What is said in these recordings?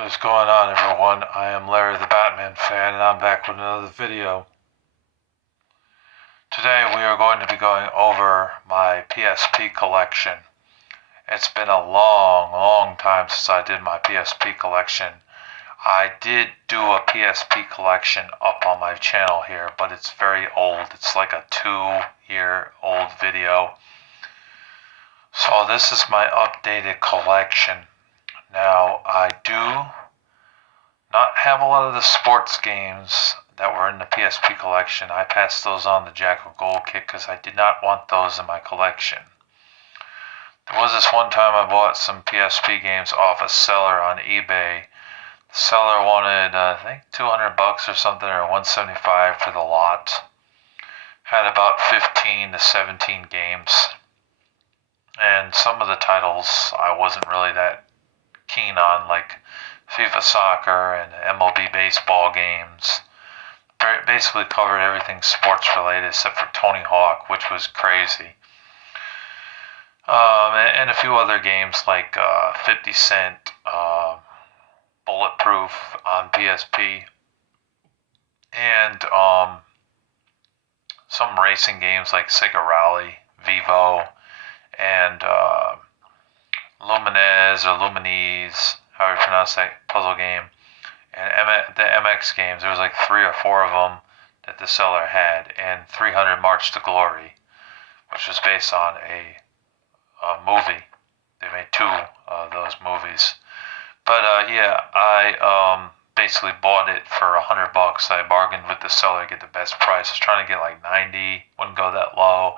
What is going on, everyone? I am Larry the Batman fan, and I'm back with another video. Today we are going to be going over my PSP collection. It's been a long time since I did my PSP collection. I did do a PSP collection up on my channel here, but it's very old. It's like a 2-year-old video. So this is my updated collection. Now, I do not have a lot of the sports games that were in the PSP collection. I passed those on to Jack of Gold Kit because I did not want those in my collection. There was this one time I bought some PSP games off a seller on eBay. The seller wanted, I think, $200 or something, or $175 for the lot. Had about 15 to 17 games. And some of the titles I wasn't really that keen on, like FIFA Soccer and MLB baseball games. Basically covered everything sports related except for Tony Hawk, which was crazy. And a few other games like 50 Cent, Bulletproof on PSP, and some racing games like Sega Rally, Vivo, and Lumines or Lumines, however you pronounce that puzzle game, and the MX games. There was like 3 or 4 of them that the seller had, and 300 March to Glory, which was based on a movie. They made 2 of those movies. But yeah, I basically bought it for $100. I bargained with the seller to get the best price. I was trying to get like 90, wouldn't go that low,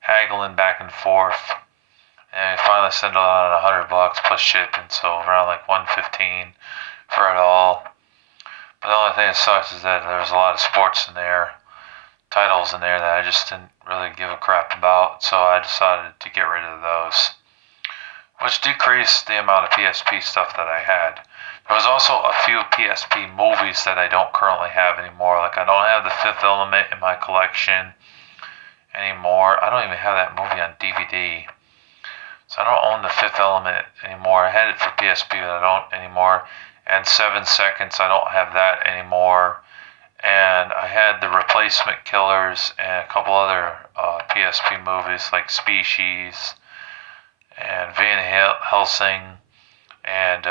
haggling back and forth. And finally settled on $100 plus shipping, so around like $115 for it all. But the only thing that sucks is that there's a lot of sports in there, titles in there that I just didn't really give a crap about, so I decided to get rid of those, which decreased the amount of PSP stuff that I had. There was also a few PSP movies that I don't currently have anymore. Like, I don't have The Fifth Element in my collection anymore. I don't even have that movie on DVD. So I don't own The Fifth Element anymore. I had it for PSP, but I don't anymore. And 7 Seconds, I don't have that anymore. And I had The Replacement Killers and a couple other PSP movies like Species and Van Helsing and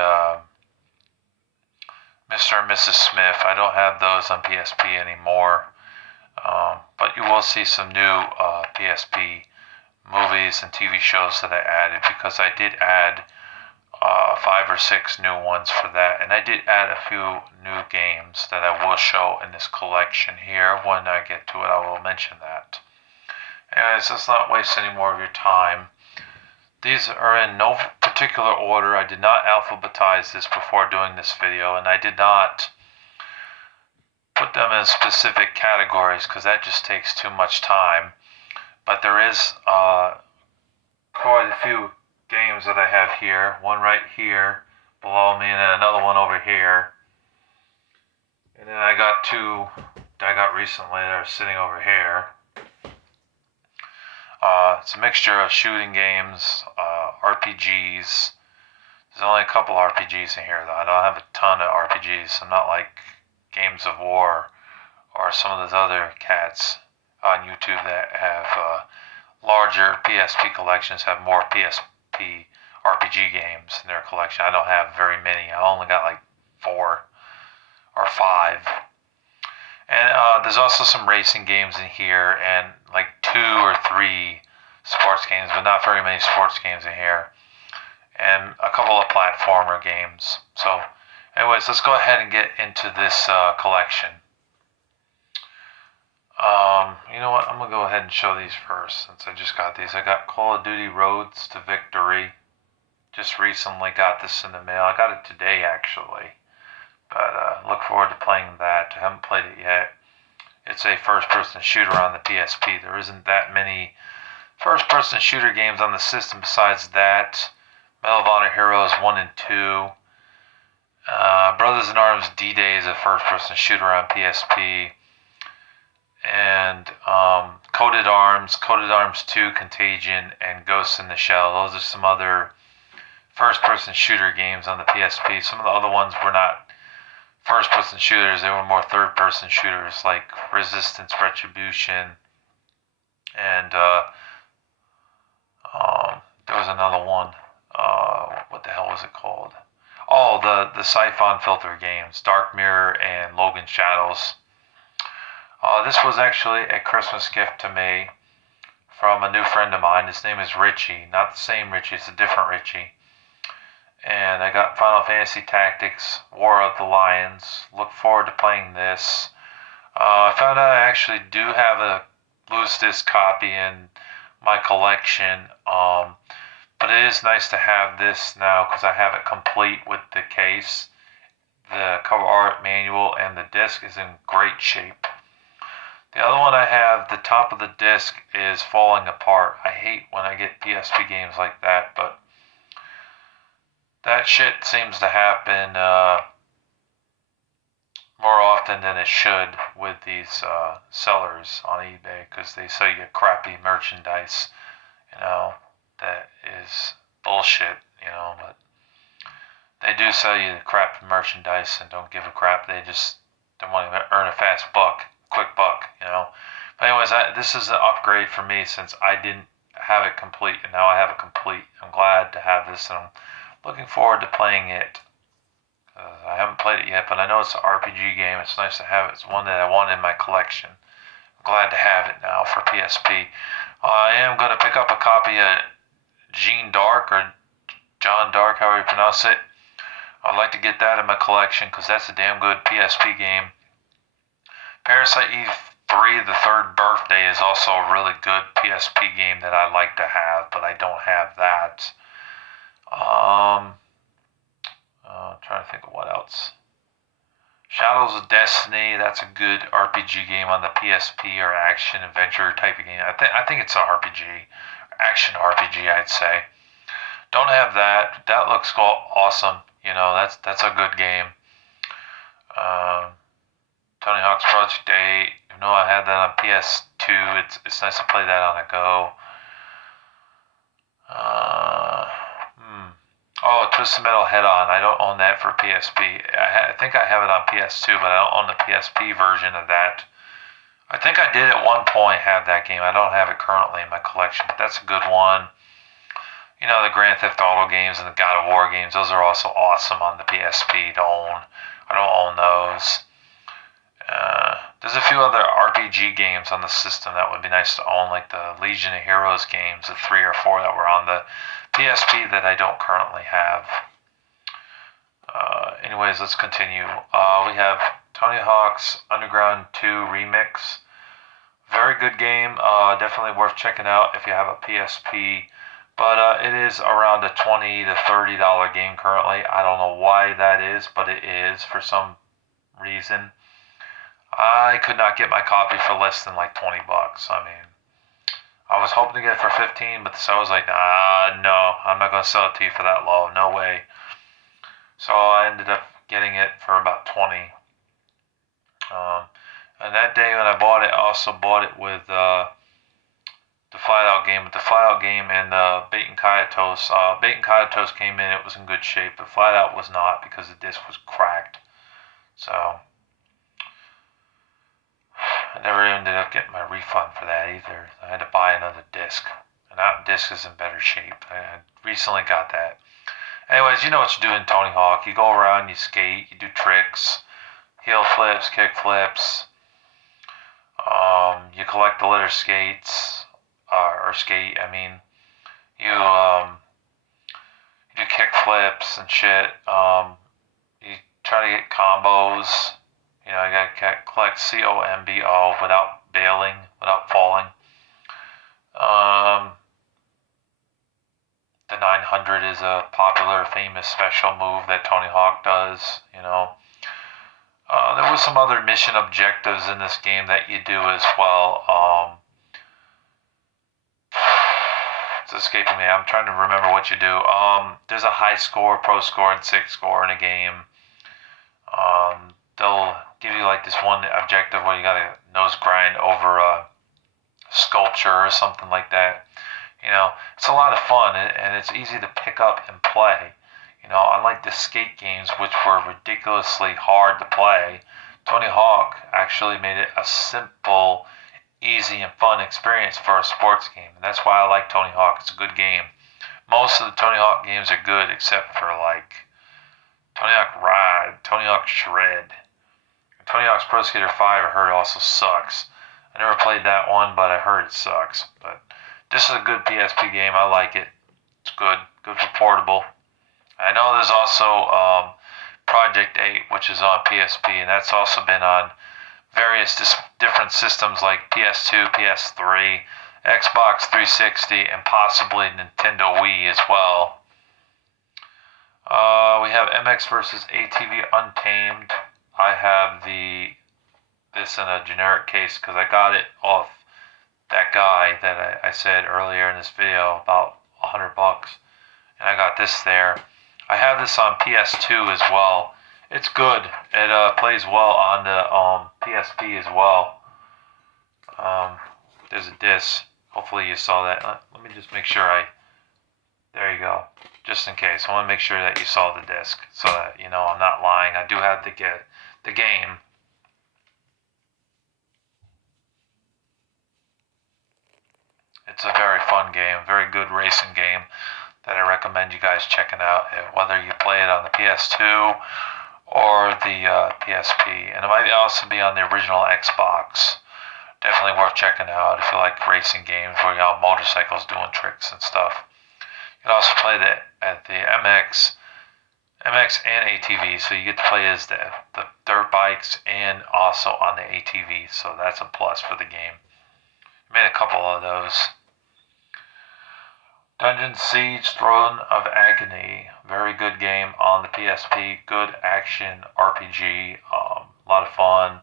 Mr. and Mrs. Smith. I don't have those on PSP anymore. But you will see some new PSP movies and TV shows that I added, because I did add 5 or 6 new ones for that, and I did add a few new games that I will show in this collection here. When I get to it, I will mention that. Anyways, let's not waste any more of your time. These are in no particular order. I did not alphabetize this before doing this video, and I did not put them in specific categories because that just takes too much time. But there is quite a few games that I have here. One right here below me, and then another one over here. And then I got 2 that I got recently that are sitting over here. It's a mixture of shooting games, RPGs. There's only a couple RPGs in here, though. I don't have a ton of RPGs. I'm not like Games of War or some of those other cats on YouTube that have larger PSP collections, have more PSP RPG games in their collection. I don't have very many. I only got like 4 or 5. And there's also some racing games in here, and like 2 or 3 sports games, but not very many sports games in here. And a couple of platformer games. So anyways, let's go ahead and get into this collection. You know what? I'm going to go ahead and show these first, since I just got these. I got Call of Duty Roads to Victory. Just recently got this in the mail. I got it today, actually. But look forward to playing that. I haven't played it yet. It's a first-person shooter on the PSP. There isn't that many first-person shooter games on the system besides that. Medal of Honor Heroes 1 and 2. Brothers in Arms D-Day is a first-person shooter on PSP. And Coded Arms 2, Contagion, and Ghost in the Shell. Those are some other first-person shooter games on the PSP. Some of the other ones were not first-person shooters; they were more third-person shooters, like Resistance, Retribution, and there was another one. What the hell was it called? Oh, the Siphon Filter games, Dark Mirror and Logan Shadows. This was actually a Christmas gift to me from a new friend of mine. His name is Richie. Not the same Richie, it's a different Richie. And I got Final Fantasy Tactics, War of the Lions. Look forward to playing this. I found out I actually do have a loose disc copy in my collection. But it is nice to have this now because I have it complete with the case. The cover art manual and the disc is in great shape. The other one I have, the top of the disc is falling apart. I hate when I get PSP games like that, but that shit seems to happen more often than it should with these sellers on eBay because they sell you crappy merchandise, that is bullshit, but they do sell you crappy merchandise and don't give a crap. They want to earn a fast buck, quick buck, But anyways, this is an upgrade for me since I didn't have it complete and now I have it complete. I'm glad to have this and I'm looking forward to playing it. I haven't played it yet, but I know it's an RPG game. It's nice to have it. It's one that I want in my collection. I'm glad to have it now for PSP. I am going to pick up a copy of Jean Dark or John Dark, however you pronounce it. I'd like to get that in my collection because that's a damn good PSP game. Parasite Eve 3, the third birthday, is also a really good PSP game that I like to have, but I don't have that. Trying to think of what else. Shadows of Destiny, that's a good RPG game on the PSP or action adventure type of game. I think it's an RPG, action RPG, I'd say. Don't have that. That looks awesome. That's a good game. Tony Hawk's Project 8. I had that on PS2. It's nice to play that on a go. Oh, Twisted Metal Head On. I don't own that for PSP. I think I have it on PS2, but I don't own the PSP version of that. I think I did at one point have that game. I don't have it currently in my collection, but that's a good one. The Grand Theft Auto games and the God of War games, those are also awesome on the PSP to own. I don't own those. There's a few other RPG games on the system that would be nice to own, like the Legion of Heroes games, the 3 or 4 that were on the PSP that I don't currently have. Anyways, let's continue. We have Tony Hawk's Underground 2 Remix. Very good game. Definitely worth checking out if you have a PSP. But it is around a $20 to $30 game currently. I don't know why that is, but it is for some reason. I could not get my copy for less than like $20. I mean, I was hoping to get it for 15, but the seller was like, no, I'm not going to sell it to you for that low. No way. So I ended up getting it for about 20. And that day when I bought it, I also bought it with the Flat Out game. With the Flat Out game and Bait and Coyotes. Bait and Coyotes came in, it was in good shape, but Flat Out was not because the disc was cracked. So I never ended up getting my refund for that either. I had to buy another disc. And that disc is in better shape. I recently got that. Anyways, you know what you do in Tony Hawk. You go around, you skate, you do tricks, heel flips, kick flips. You collect the litter skates, or skate. I mean, you do kick flips and shit. You try to get combos. You gotta collect COMBO without bailing, without falling. The 900 is a popular, famous special move that Tony Hawk does. There was some other mission objectives in this game that you do as well. It's escaping me. I'm trying to remember what you do. There's a high score, pro score, and 6 score in a game. They'll give you like this one objective where you gotta nose grind over a sculpture or something like that. It's a lot of fun, and it's easy to pick up and play. Unlike the skate games, which were ridiculously hard to play, Tony Hawk actually made it a simple, easy, and fun experience for a sports game. And that's why I like Tony Hawk. It's a good game. Most of the Tony Hawk games are good except for like Tony Hawk Ride, Tony Hawk Shred. Tony Hawk's Pro Skater 5 I heard also sucks. I never played that one, but I heard it sucks. But this is a good PSP game. I like it. It's good. Good for portable. I know there's also Project 8, which is on PSP, and that's also been on various different systems like PS2, PS3, Xbox 360, and possibly Nintendo Wii as well. We have MX versus ATV Untamed. I have this in a generic case because I got it off that guy that I said earlier in this video, about $100, and I got this there. I have this on PS2 as well. It's good. It plays well on the PSP as well. There's a disc. Hopefully you saw that. Let me just make sure there you go. Just in case. I want to make sure that you saw the disc so that I'm not lying. I do have the game. It's a very fun game, very good racing game that I recommend you guys checking out, whether you play it on the PS2 or the PSP. And it might also be on the original Xbox. Definitely worth checking out if you like racing games where you have motorcycles doing tricks and stuff. You can also play at the MX and ATV, so you get to play as the dirt bikes and also on the ATV, so that's a plus for the game. I made a couple of those. Dungeon Siege Throne of Agony, very good game on the PSP, good action RPG, a lot of fun.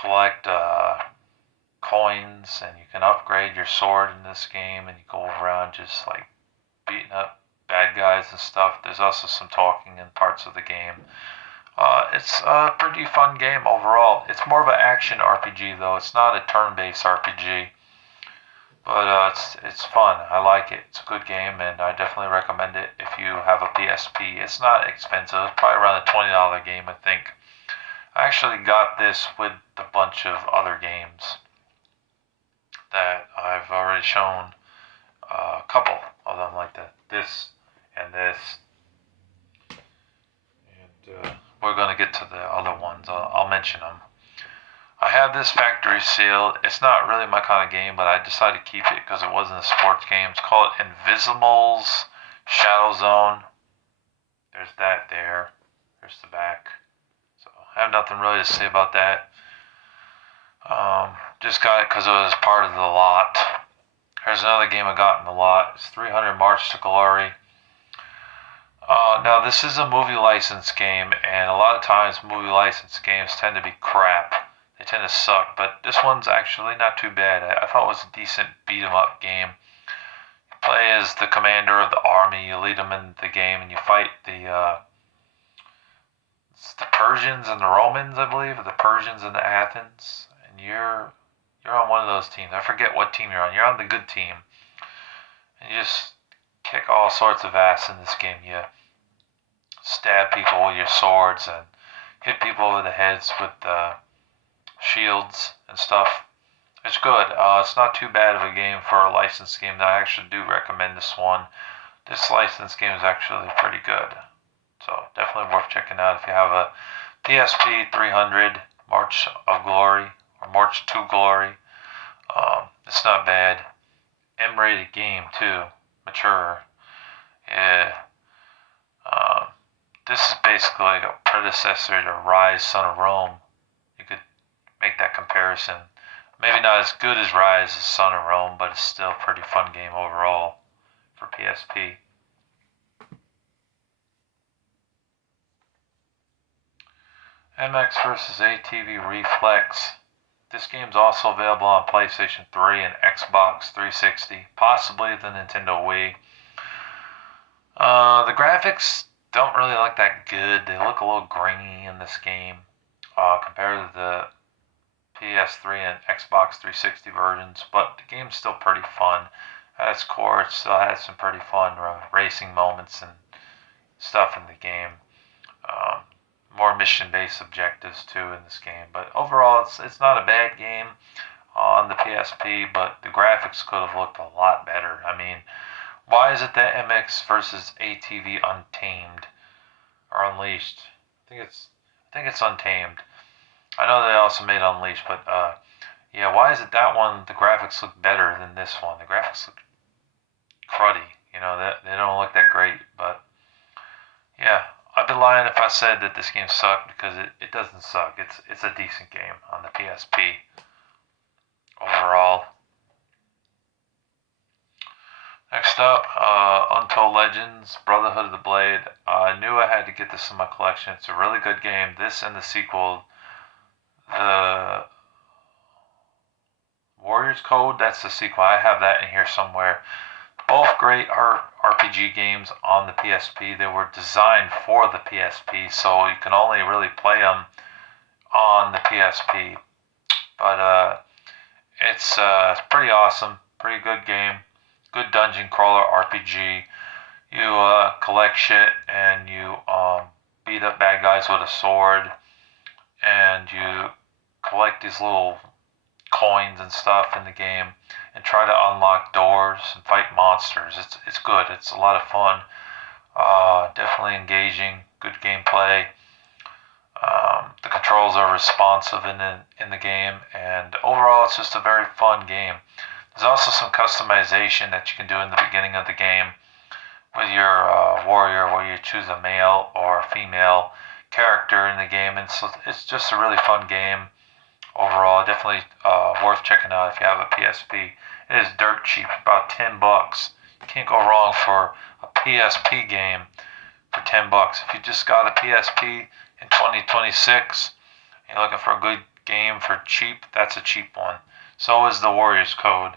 Collect coins, and you can upgrade your sword in this game, and you go around just like beating up bad guys and stuff. There's also some talking in parts of the game. It's a pretty fun game overall. It's more of an action RPG though. It's not a turn-based RPG, but it's fun. I like it. It's a good game, and I definitely recommend it if you have a PSP. It's not expensive. It's probably around a $20 game, I think. I actually got this with a bunch of other games that I've already shown. A couple of them like this and this. And we're going to get to the other ones. I'll mention them. I have this factory seal. It's not really my kind of game, but I decided to keep it because it wasn't a sports game. It's called Invisimals Shadow Zone. There's that there. There's the back. So I have nothing really to say about that. Just got it because it was part of the lot. There's another game I got in the lot. It's 300 March to Glory. Now, this is a movie license game, and a lot of times movie license games tend to be crap. They tend to suck, but this one's actually not too bad. I thought it was a decent beat-em-up game. You play as the commander of the army. You lead them in the game, and you fight the Persians and the Romans, I believe, or the Persians and the Athens. And you're on one of those teams. I forget what team you're on. You're on the good team. And you just kick all sorts of ass in this game. You stab people with your swords and hit people over the heads with shields and stuff. It's good. It's not too bad of a game for a licensed game. I actually do recommend this one. This licensed game is actually pretty good. So definitely worth checking out if you have a PSP 300 March of Glory or March to Glory. It's not bad. M-rated game too. Mature. Yeah. This is basically like a predecessor to Rise, Son of Rome. You could make that comparison. Maybe not as good as Rise as Son of Rome, but it's still a pretty fun game overall for PSP. MX vs. ATV Reflex. This game's also available on PlayStation 3 and Xbox 360, possibly the Nintendo Wii. The graphics don't really look that good. They look a little grainy in this game compared to the PS3 and Xbox 360 versions, but the game's still pretty fun. At its core, it still had some pretty fun racing moments and stuff in the game. Um, More mission-based objectives too in this game, but overall, it's not a bad game on the PSP. But the graphics could have looked a lot better. I mean, why is it that MX versus ATV Untamed or Unleashed? I think it's Untamed. I know they also made Unleashed, but yeah, why is it that one the graphics look better than this one? The graphics look cruddy. They don't look that great, but yeah, I'd be lying if I said that this game sucked because it doesn't suck. It's a decent game on the PSP overall. Next up, Untold Legends, Brotherhood of the Blade. I knew I had to get this in my collection. It's a really good game. This and the sequel, the Warriors Code, that's the sequel. I have that in here somewhere. Both great RPG games on the PSP. They were designed for the PSP, so you can only really play them on the PSP. But it's pretty awesome, pretty good game, good dungeon crawler RPG. You collect shit and you beat up bad guys with a sword, and you collect these little coins and stuff in the game, and try to unlock doors and fight monsters. It's good. It's a lot of fun. Definitely engaging. Good gameplay. The controls are responsive in the game, and overall, it's just a very fun game. There's also some customization that you can do in the beginning of the game with your warrior, where you choose a male or a female character in the game, and so it's just a really fun game overall. Definitely worth checking out if you have a PSP. It is dirt cheap, about $10. You can't go wrong for a PSP game for $10. If you just got a PSP in 2026, you're looking for a good game for cheap, that's a cheap one. So is the Warriors Code.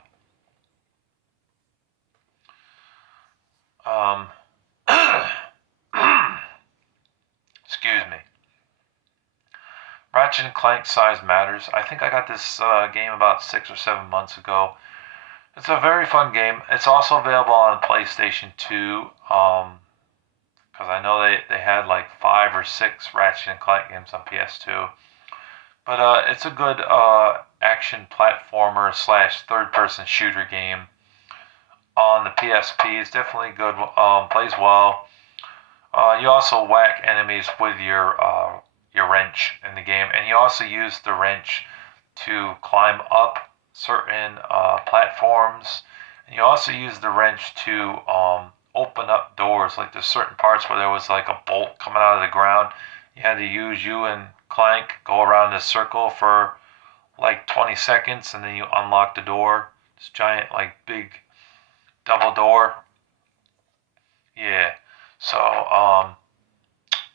Um, excuse me. Ratchet and Clank Size Matters. I think I got this game about 6 or 7 months ago. It's a very fun game. It's also available on PlayStation 2. Because I know they had like 5 or 6 Ratchet and Clank games on PS2. But it's a good action platformer slash third person shooter game on the PSP. It's definitely good. Plays well. You also whack enemies with your wrench in the game, and you also use the wrench to climb up certain platforms. And you also use the wrench to open up doors. Like there's certain parts where there was like a bolt coming out of the ground. You had to use you and Clank go around the circle for like 20 seconds, and then you unlock the door. This giant like big double door. Yeah. So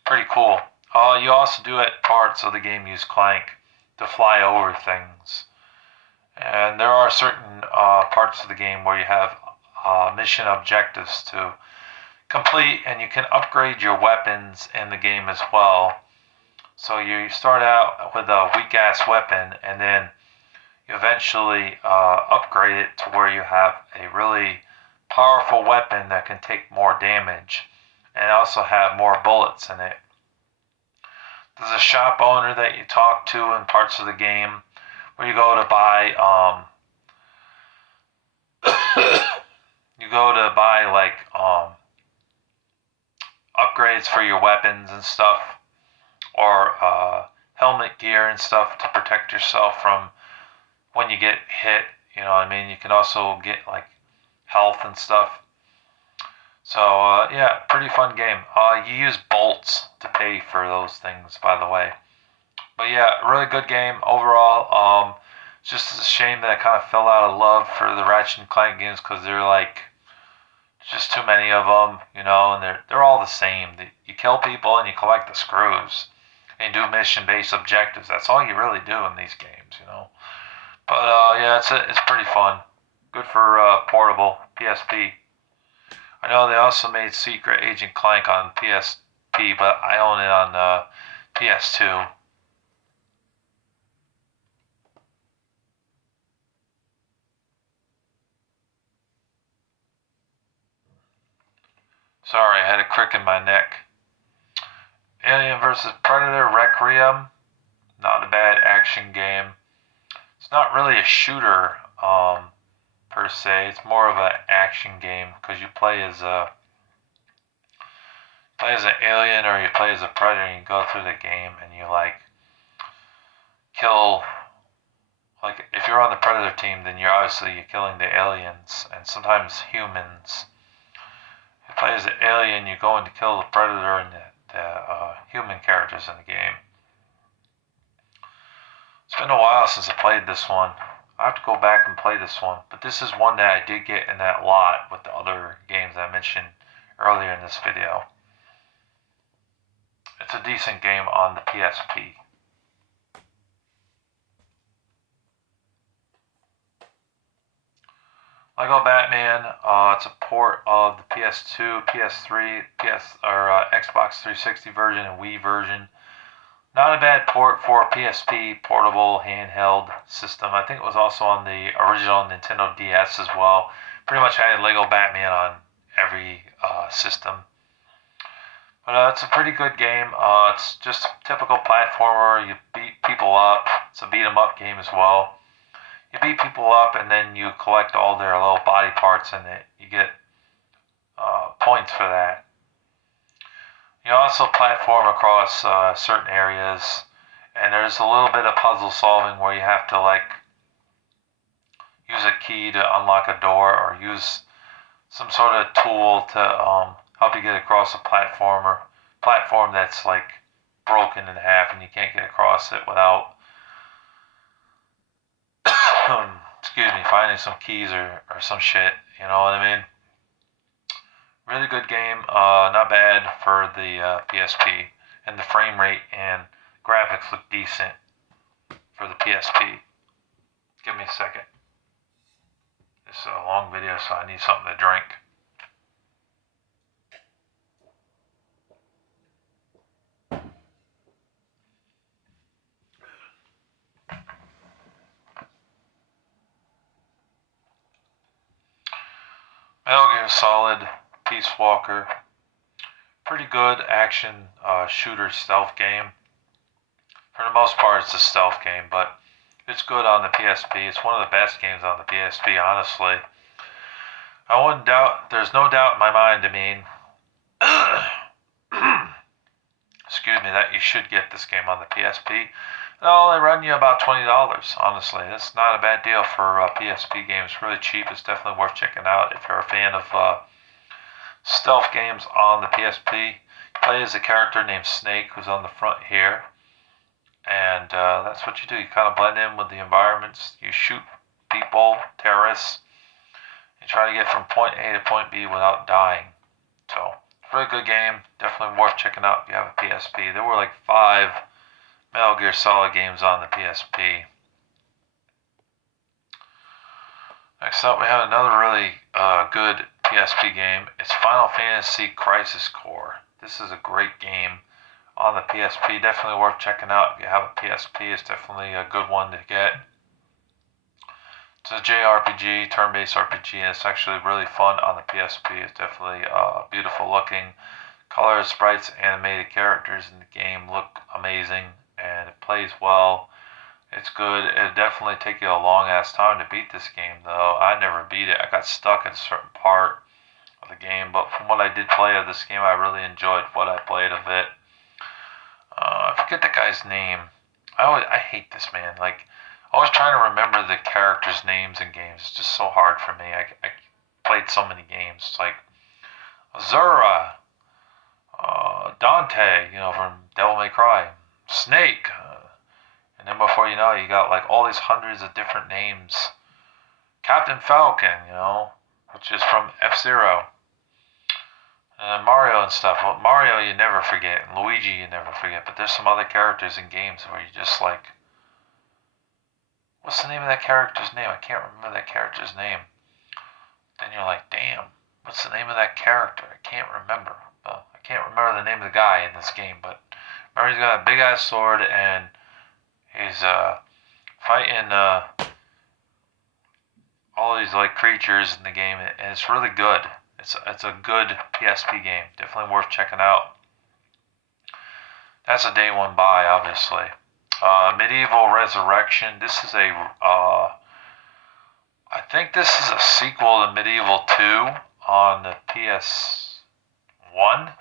pretty cool. You also do at parts of the game use Clank to fly over things. And there are certain parts of the game where you have mission objectives to complete, and you can upgrade your weapons in the game as well. So you start out with a weak ass weapon, and then you eventually upgrade it to where you have a really powerful weapon that can take more damage and also have more bullets in it. There's a shop owner that you talk to in parts of the game where you go to buy like upgrades for your weapons and stuff, or helmet gear and stuff to protect yourself from when you get hit. You know what I mean? You can also get like health and stuff. So yeah, pretty fun game. You use bolts to pay for those things, by the way. But yeah, really good game overall. It's just a shame that I kind of fell out of love for the Ratchet and Clank games because they're like just too many of them, and they're all the same. You kill people and you collect the screws and do mission-based objectives. That's all you really do in these games. But yeah, it's pretty fun. Good for portable PSP. I know they also made Secret Agent Clank on PSP, but I own it on PS2. Sorry, I had a crick in my neck. Alien vs. Predator Requiem. Not a bad action game. It's not really a shooter per se. It's more of an action game because you play as an alien or you play as a predator and you go through the game and you like kill, like if you're on the predator team then you're killing the aliens and sometimes humans. If you play as an alien, you go in to kill the predator and the human characters in the game. It's been a while since I played this one. I have to go back and play this one, but this is one that I did get in that lot with the other games I mentioned earlier in this video. It's a decent game on the PSP. Lego Batman, it's a port of the PS2, PS3, Xbox 360 version and Wii version. Not a bad port for a PSP portable handheld system. I think it was also on the original Nintendo DS as well. Pretty much I had Lego Batman on every system. But it's a pretty good game. It's just a typical platformer. You beat people up. It's a beat 'em up game as well. You beat people up and then you collect all their little body parts in it. You get points for that. You also platform across certain areas, and there's a little bit of puzzle solving where you have to like use a key to unlock a door or use some sort of tool to help you get across a platform that's like broken in half and you can't get across it without finding some keys or some shit, you know what I mean? Really good game, not bad for the PSP, and the frame rate and graphics look decent for the PSP. Give me a second. This is a long video, so I need something to drink. Metal Gear Solid, Peace Walker. Pretty good action shooter stealth game. For the most part, it's a stealth game, but it's good on the PSP. It's one of the best games on the PSP, honestly. I wouldn't doubt, there's no doubt in my mind, excuse me, that you should get this game on the PSP. It'll only run you about $20, honestly. That's not a bad deal for PSP games. Really cheap. It's definitely worth checking out if you're a fan of stealth games on the PSP. You play as a character named Snake, who's on the front here. And that's what you do. You kind of blend in with the environments. You shoot people, terrorists. You try to get from point A to point B without dying. So, really good game. Definitely worth checking out if you have a PSP. There were like 5 Metal Gear Solid games on the PSP. Next up, we have another really good PSP game. It's Final Fantasy Crisis Core. This is a great game on the PSP. Definitely worth checking out if you have a PSP. It's definitely a good one to get. It's a JRPG, turn-based RPG, and it's actually really fun on the PSP. It's definitely beautiful looking. Colors, sprites, animated characters in the game look amazing, and it plays well. It's good. It'll definitely take you a long-ass time to beat this game, though. I never beat it. I got stuck in a certain part of the game, but from what I did play of this game, I really enjoyed what I played of it. I forget the guy's name. I hate this, man. Like, always trying to remember the characters' names in games. It's just so hard for me. I played so many games. It's like Zura, Dante, from Devil May Cry, Snake, and then before you know it, you got like all these hundreds of different names. Captain Falcon, which is from F-Zero. And Mario and stuff. Well, Mario you never forget, and Luigi you never forget, but there's some other characters in games where you just like, what's the name of that character's name? I can't remember that character's name. Then you're like, damn, what's the name of that character? I can't remember. Well, I can't remember the name of the guy in this game, but remember he's got a big ass sword and he's fighting all these like creatures in the game, and it's really good. It's a good PSP game. Definitely worth checking out. That's a day one buy, obviously. Medieval Resurrection. This is I think this is a sequel to Medieval 2 on the PS1.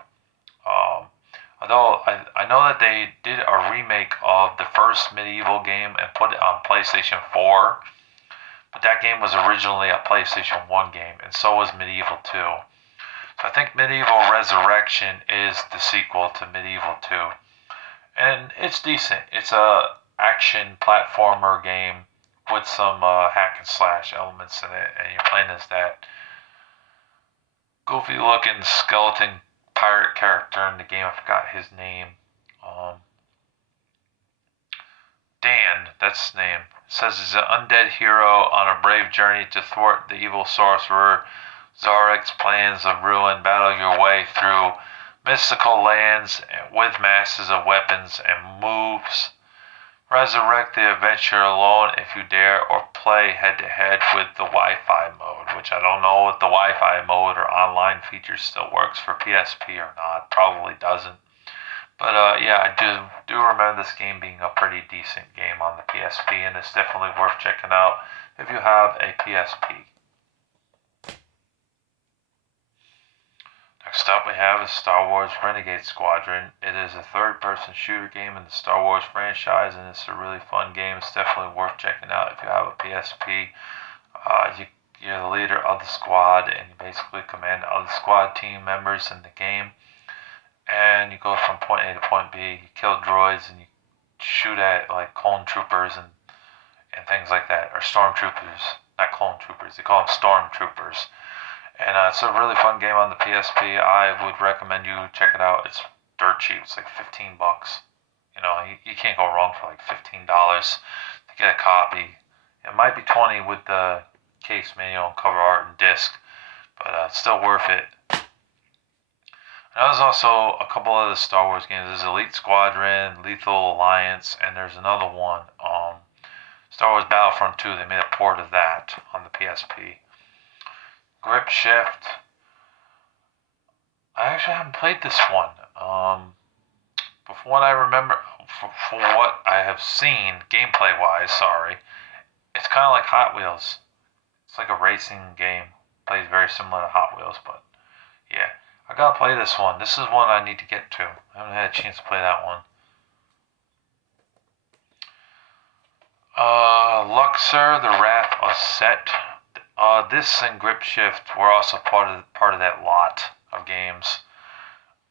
Although I know that they did a remake of the first Medieval game and put it on PlayStation 4, but that game was originally a PlayStation 1 game, and so was Medieval 2. So I think Medieval Resurrection is the sequel to Medieval 2. And it's decent. It's a action platformer game with some hack and slash elements in it, and you're playing as that goofy looking skeleton pirate character in the game. I forgot his name. Dan, that's his name. It says he's an undead hero on a brave journey to thwart the evil sorcerer Zarek's plans of ruin. Battle your way through mystical lands with masses of weapons and moves. Resurrect the adventure alone if you dare, or play head-to-head with the Wi-Fi mode, which I don't know if the Wi-Fi mode or online feature still works for PSP or not. Probably doesn't. But yeah, I do remember this game being a pretty decent game on the PSP, and it's definitely worth checking out if you have a PSP. Next up we have is Star Wars Renegade Squadron. It is a third-person shooter game in the Star Wars franchise, and it's a really fun game. It's definitely worth checking out if you have a PSP. You're the leader of the squad, and you basically command other squad team members in the game. And you go from point A to point B. You kill droids, and you shoot at like clone troopers and things like that, or stormtroopers. Not clone troopers. They call them stormtroopers. And it's a really fun game on the PSP. I would recommend you check it out. It's dirt cheap. It's like $15. You know, you can't go wrong for like $15 to get a copy. It might be 20 with the case manual and cover art and disc, but it's still worth it. And there's also a couple other Star Wars games. There's Elite Squadron, Lethal Alliance, and there's another one. Star Wars Battlefront 2. They made a port of that on the PSP. Grip Shift. I actually haven't played this one. But from what I remember, from what I have seen, gameplay-wise, it's kind of like Hot Wheels. It's like a racing game. Plays very similar to Hot Wheels, but yeah. I gotta play this one. This is one I need to get to. I haven't had a chance to play that one. Luxor, The Wrath of Set. This and Grip Shift were also part of that lot of games.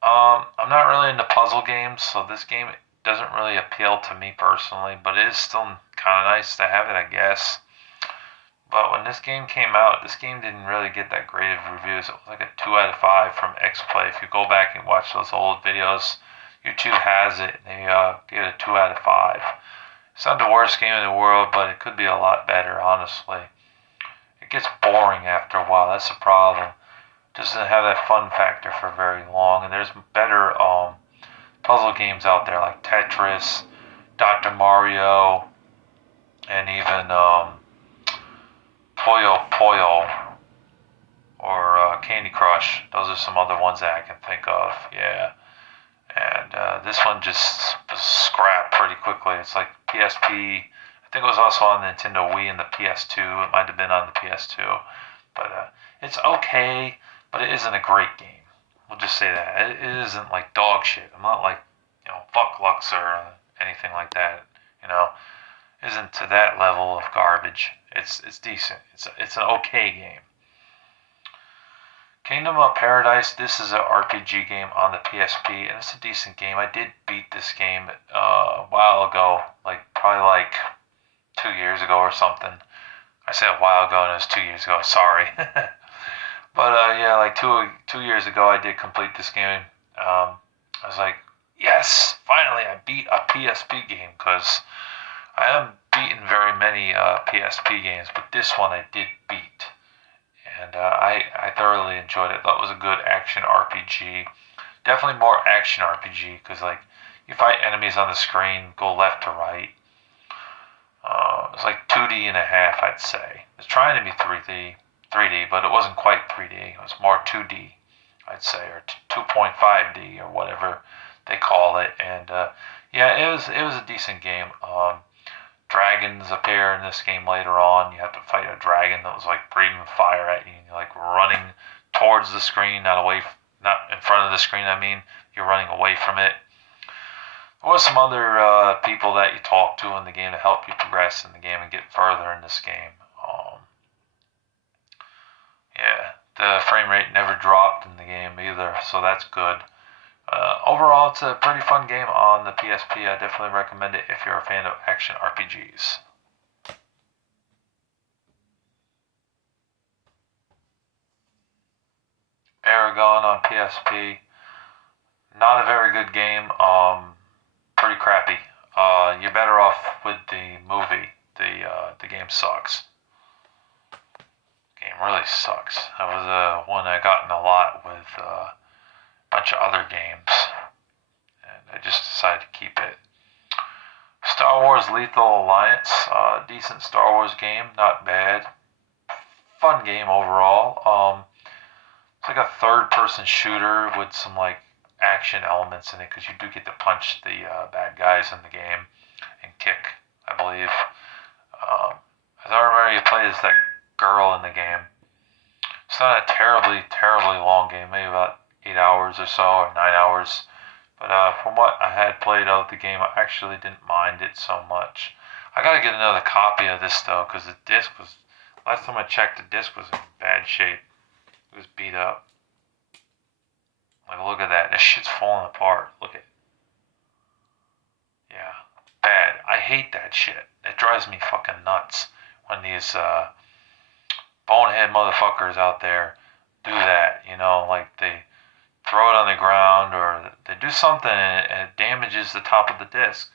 I'm not really into puzzle games, so this game doesn't really appeal to me personally, but it is still kind of nice to have it, I guess. But when this game came out, this game didn't really get that great of reviews. It was like a 2 out of 5 from XPlay. If you go back and watch those old videos, YouTube has it. They get a 2 out of 5. It's not the worst game in the world, but it could be a lot better, honestly. It gets boring after a while. That's the problem. It doesn't have that fun factor for very long. And there's better puzzle games out there like Tetris, Dr. Mario, and even Puyo Puyo or Candy Crush. Those are some other ones that I can think of. Yeah. And this one just was scrapped pretty quickly. It's like PSP. I think it was also on the Nintendo Wii and the PS2. It might have been on the PS2. But it's okay, but it isn't a great game. We'll just say that. It isn't like dog shit. I'm not like, fuck Luxor or anything like that. Isn't to that level of garbage. It's decent. It's an okay game. Kingdom of Paradise. This is an RPG game on the PSP, and it's a decent game. I did beat this game a while ago, probably 2 years ago or something. I said a while ago, and it was 2 years ago. Sorry. But yeah, like 2 years ago, I did complete this game. I was like, yes, finally, I beat a PSP game, because I haven't beaten very many PSP games, but this one I did beat. And I thoroughly enjoyed it. Thought it was a good action RPG. Definitely more action RPG, because you fight enemies on the screen, go left to right. It's like 2D and a half, I'd say. It's trying to be 3D. 3D, but it wasn't quite 3D. It was more 2D, I'd say, or 2.5D or whatever they call it. And yeah, it was a decent game. Dragons appear in this game later on. You have to fight a dragon that was like breathing fire at you, and you're like running towards the screen, not in front of the screen. I mean, you're running away from it. There was some other people that you talk to in the game to help you progress in the game and get further in this game. Yeah, the frame rate never dropped in the game either, so that's good. Overall, it's a pretty fun game on the PSP. I definitely recommend it if you're a fan of action RPGs. Aragon on PSP, not a very good game. Pretty crappy. You're better off with the movie. The game sucks. Game really sucks. That was one I got in a lot with a bunch of other games, and I just decided to keep it. Star Wars Lethal Alliance, decent Star Wars game, not bad. Fun game overall. It's like a third-person shooter with some like action elements in it because you do get to punch the bad guys in the game and kick, I believe. As I remember, you play as that girl in the game. It's not a terribly, terribly long game, maybe about 8 hours or so, or 9 hours. But from what I had played of the game, I actually didn't mind it so much. I gotta get another copy of this though, because the disc was, last time I checked, the disc was in bad shape. It was beat up. Like, look at that. This shit's falling apart. Look at, yeah, bad. I hate that shit. It drives me fucking nuts when these bonehead motherfuckers out there do that. Like they throw it on the ground or they do something and it damages the top of the disc.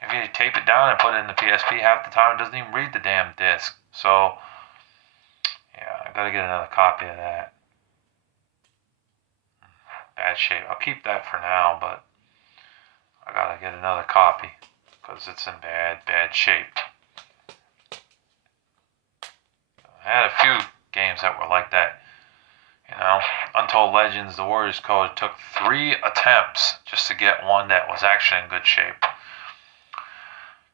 If you tape it down and put it in the PSP, half the time it doesn't even read the damn disc. So, yeah, I gotta get another copy of that. Bad shape. I'll keep that for now, but I gotta get another copy because it's in bad, bad shape. I had a few games that were like that. Untold Legends, The Warriors Code, took 3 attempts just to get one that was actually in good shape.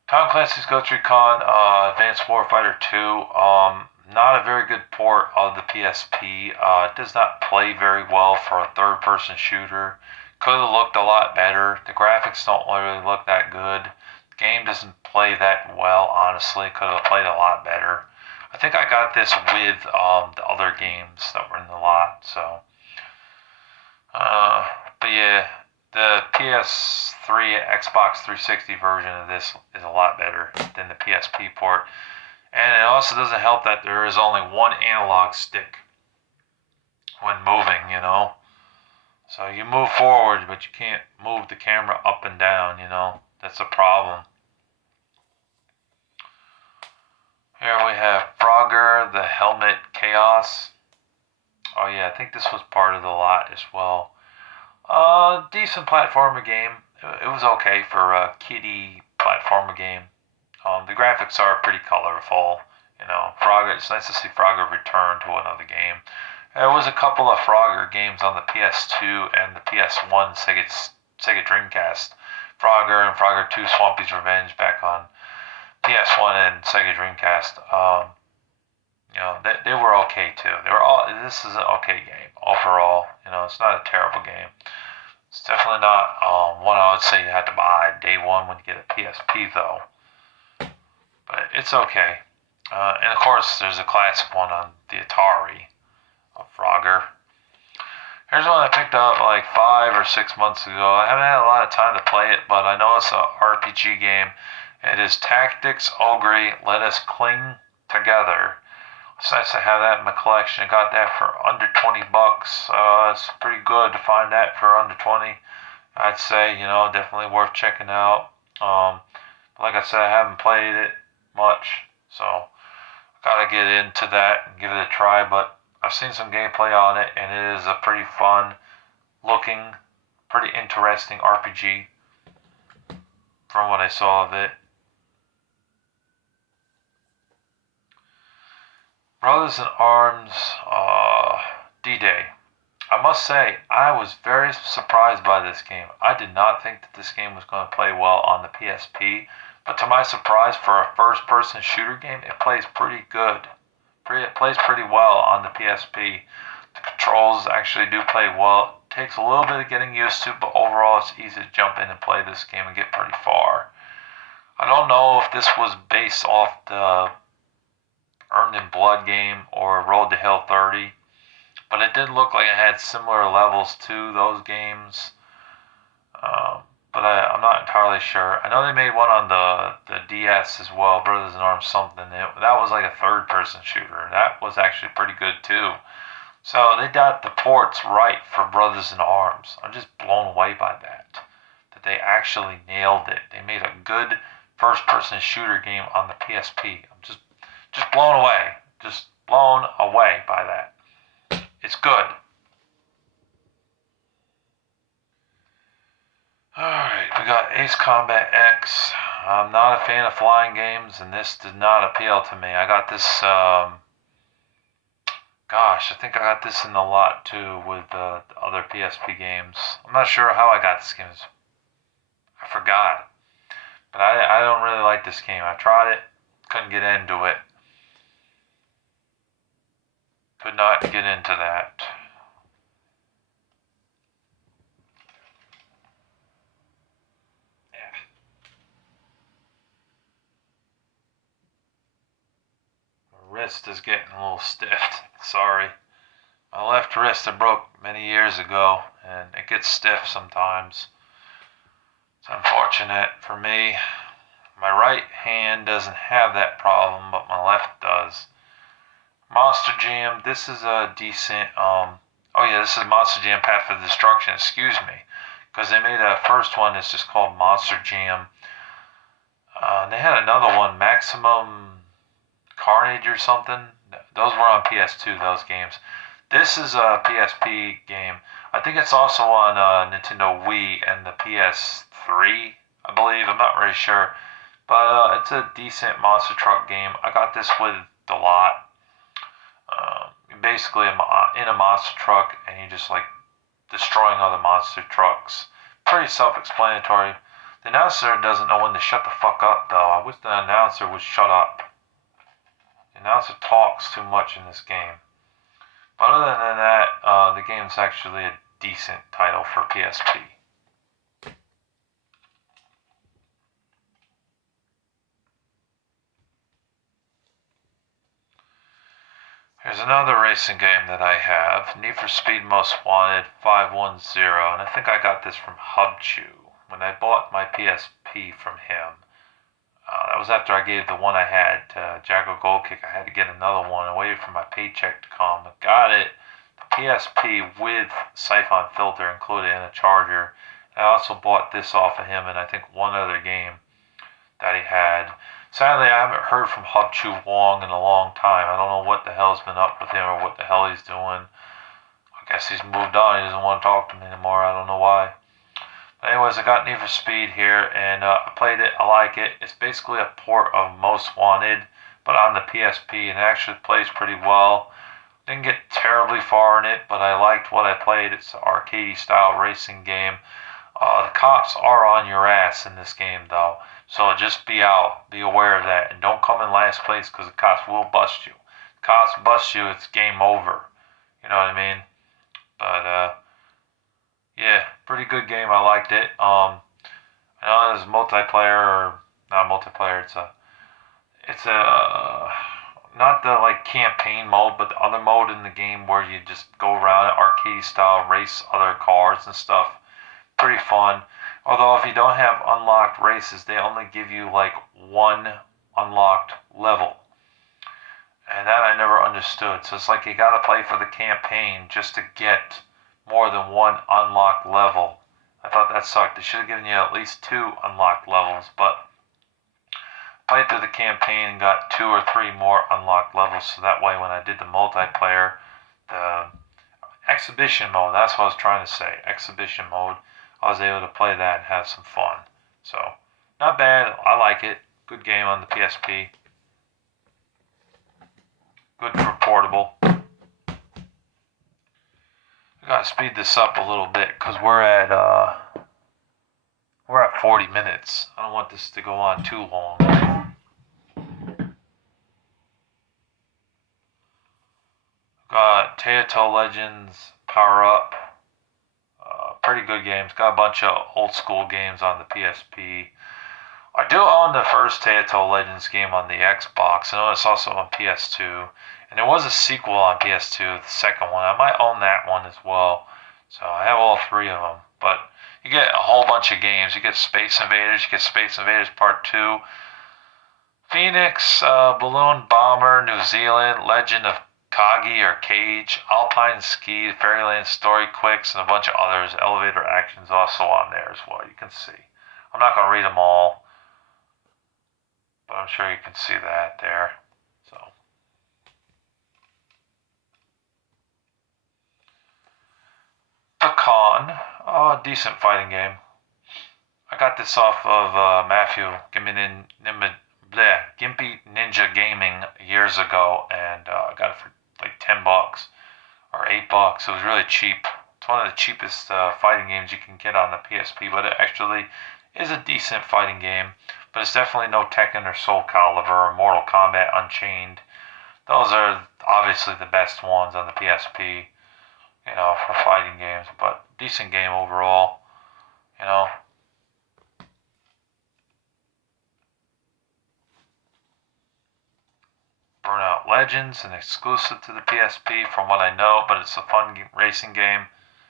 Tom Clancy's Ghost Recon Advanced Warfighter 2, not a very good port of the PSP. It does not play very well for a third-person shooter. Could have looked a lot better. The graphics don't really look that good. The game doesn't play that well, honestly. Could have played a lot better. I think I got this with the other games that were in the lot, so. But yeah, the PS3, Xbox 360 version of this is a lot better than the PSP port. And it also doesn't help that there is only one analog stick when moving. So you move forward, but you can't move the camera up and down, That's a problem. Here we have Frogger, the Helmet Chaos. Oh yeah, I think this was part of the lot as well. Decent platformer game. It was okay for a kiddie platformer game. The graphics are pretty colorful. Frogger. It's nice to see Frogger return to another game. There was a couple of Frogger games on the PS2 and the PS1 Sega Dreamcast. Frogger and Frogger 2 Swampy's Revenge back on PS1 and Sega Dreamcast. They were okay too. This is an okay game overall. It's not a terrible game. It's definitely not one I would say you had to buy day one when you get a PSP though. But it's okay. And of course, there's a classic one on the Atari of Frogger. Here's one I picked up like 5 or 6 months ago. I haven't had a lot of time to play it, but I know it's an RPG game. It is Tactics Ogre, Let Us Cling Together. It's nice to have that in my collection. I got that for under $20. It's pretty good to find that for under 20. I'd say, definitely worth checking out. Like I said, I haven't played it much, so I gotta get into that and give it a try. But I've seen some gameplay on it, and it is a pretty fun looking, pretty interesting RPG from what I saw of it. Brothers in Arms, D-Day. I must say, I was very surprised by this game. I did not think that this game was going to play well on the PSP, but to my surprise, for a first-person shooter game, it plays pretty good. It plays pretty well on the PSP. The controls actually do play well. It takes a little bit of getting used to, but overall, it's easy to jump in and play this game and get pretty far. I don't know if this was based off the Earned in Blood game or Road to Hill 30, but it did look like it had similar levels to those games. But I'm not entirely sure. I know they made one on the DS as well, Brothers in Arms something. That was like a third person shooter. That was actually pretty good too. So they got the ports right for Brothers in Arms. I'm just blown away by that. That they actually nailed it. They made a good first person shooter game on the PSP. I'm just blown away. Just blown away by that. It's good. Alright, we got Ace Combat X. I'm not a fan of flying games, and this did not appeal to me. I got this, gosh, I think I got this in the lot too with the other PSP games. I'm not sure how I got this game. I forgot. But I don't really like this game. I tried it, couldn't get into it. Could not get into that. My wrist is getting a little stiff. Sorry. My left wrist I broke many years ago, and it gets stiff sometimes. It's unfortunate for me. My right hand doesn't have that problem, but my left does. Monster Jam, this is a decent, oh yeah, this is Monster Jam Path of Destruction, excuse me. Because they made a first one that's just called Monster Jam. They had another one, Maximum Carnage or something. Those were on PS2, those games. This is a PSP game. I think it's also on Nintendo Wii and the PS3, I believe. I'm not really sure. But it's a decent monster truck game. I got this with the lot. Basically in a monster truck, and you're just like destroying other monster trucks. Pretty self-explanatory. The announcer doesn't know when to shut the fuck up, though. I wish the announcer would shut up. The announcer talks too much in this game. But other than that, the game's actually a decent title for PSP. Here's another racing game that I have, Need for Speed Most Wanted 510, and I think I got this from HubChew when I bought my PSP from him. That was after I gave the one I had to Jacko Goldkick. I had to get another one. I waited for my paycheck to come. I got it, the PSP with Siphon filter included and a charger. I also bought this off of him and I think one other game that he had. Sadly, I haven't heard from Hub Chu Wong in a long time. I don't know what the hell's been up with him or what the hell he's doing. I guess he's moved on. He doesn't want to talk to me anymore. I don't know why. But anyways, I got Need for Speed here, and I played it. I like it. It's basically a port of Most Wanted, but on the PSP, and it actually plays pretty well. Didn't get terribly far in it, but I liked what I played. It's an arcade-style racing game. The cops are on your ass in this game, though. So just be aware of that, and don't come in last place because the cops will bust you. The cops bust you, it's game over. You know what I mean? But yeah, pretty good game. I liked it. I know there's multiplayer or not multiplayer. It's a not the like campaign mode, but the other mode in the game where you just go around arcade style, race other cars and stuff. Pretty fun. Although if you don't have unlocked races, they only give you like one unlocked level. And that I never understood. So it's like you gotta play for the campaign just to get more than one unlocked level. I thought that sucked. They should have given you at least two unlocked levels, but I played through the campaign and got two or three more unlocked levels, so that way when I did the multiplayer, the exhibition mode, that's what I was trying to say, exhibition mode, I was able to play that and have some fun. So, not bad. I like it. Good game on the PSP. Good for portable. We gotta speed this up a little bit because we're at 40 minutes. I don't want this to go on too long. Got Teotihuacan Legends Power Up. Pretty good games. Got a bunch of old school games on the PSP. I do own the first Teotihuacan Legends game on the Xbox. I know it's also on PS2. And there was a sequel on PS2, the second one. I might own that one as well. So I have all three of them. But you get a whole bunch of games. You get Space Invaders. You get Space Invaders Part 2. Phoenix, Balloon Bomber, New Zealand, Legend of Kagi or Cage, Alpine Ski, Fairyland Story Quicks, and a bunch of others. Elevator Action's also on there as well. You can see. I'm not going to read them all, but I'm sure you can see that there. So, Pecan, decent fighting game. I got this off of Matthew Gimpy Ninja Gaming years ago, and I got it for like $10 or $8. It was really cheap. It's one of the cheapest fighting games you can get on the PSP, but it actually is a decent fighting game. But it's definitely no Tekken or Soul Calibur or Mortal Kombat Unchained. Those are obviously the best ones on the PSP, for fighting games. But decent game overall, Burnout Legends, an exclusive to the PSP from what I know, but it's a fun racing game.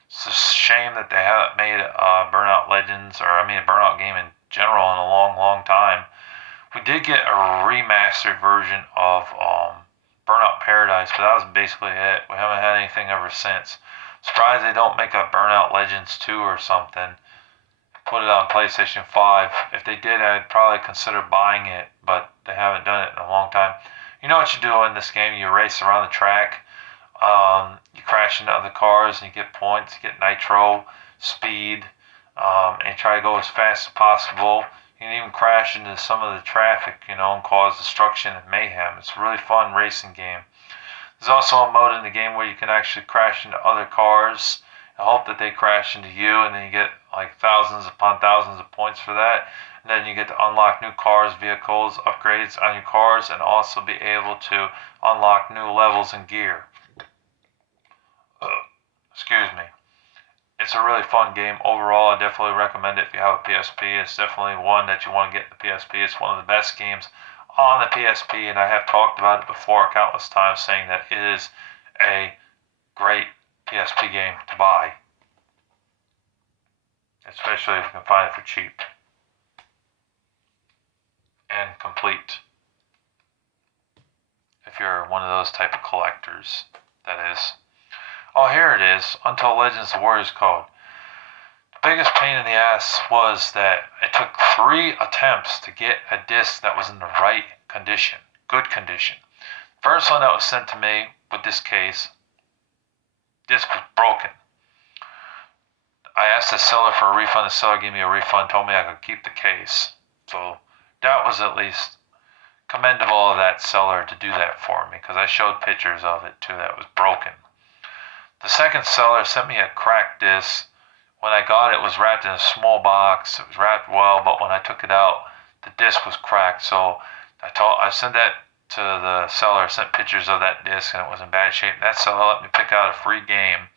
It's a shame that they haven't made Burnout Legends, or I mean a Burnout game in general, in a long, long time. We did get a remastered version of Burnout Paradise, but that was basically it. We haven't had anything ever since. Surprised they don't make a Burnout Legends 2 or something. Put it on PlayStation 5. If they did, I'd probably consider buying it, but they haven't done it in a long time. You know what you do in this game? You race around the track. You crash into other cars and you get points. You get nitro, speed, and you try to go as fast as possible. You can even crash into some of the traffic, and cause destruction and mayhem. It's a really fun racing game. There's also a mode in the game where you can actually crash into other cars and hope that they crash into you, and then you get like thousands upon thousands of points for that. And then you get to unlock new cars, vehicles, upgrades on your cars, and also be able to unlock new levels and gear. Excuse me. It's a really fun game overall. I definitely recommend it if you have a PSP. It's definitely one that you want to get the PSP. It's one of the best games on the PSP, and I have talked about it before countless times, saying that it is a great PSP game to buy, especially if you can find it for cheap and complete. If you're one of those type of collectors, that is. Oh, here it is. Untold Legends: The Warrior's Code. The biggest pain in the ass was that it took 3 attempts to get a disc that was in the right condition, good condition. First one that was sent to me with this case, disc was broken. I asked the seller for a refund. The seller gave me a refund, told me I could keep the case. So that was at least commendable of that seller to do that for me, because I showed pictures of it too that was broken. The second seller sent me a cracked disc. When I got it, it was wrapped in a small box. It was wrapped well, but when I took it out, the disc was cracked. So I sent that to the seller, sent pictures of that disc, and it was in bad shape. And that seller let me pick out a free game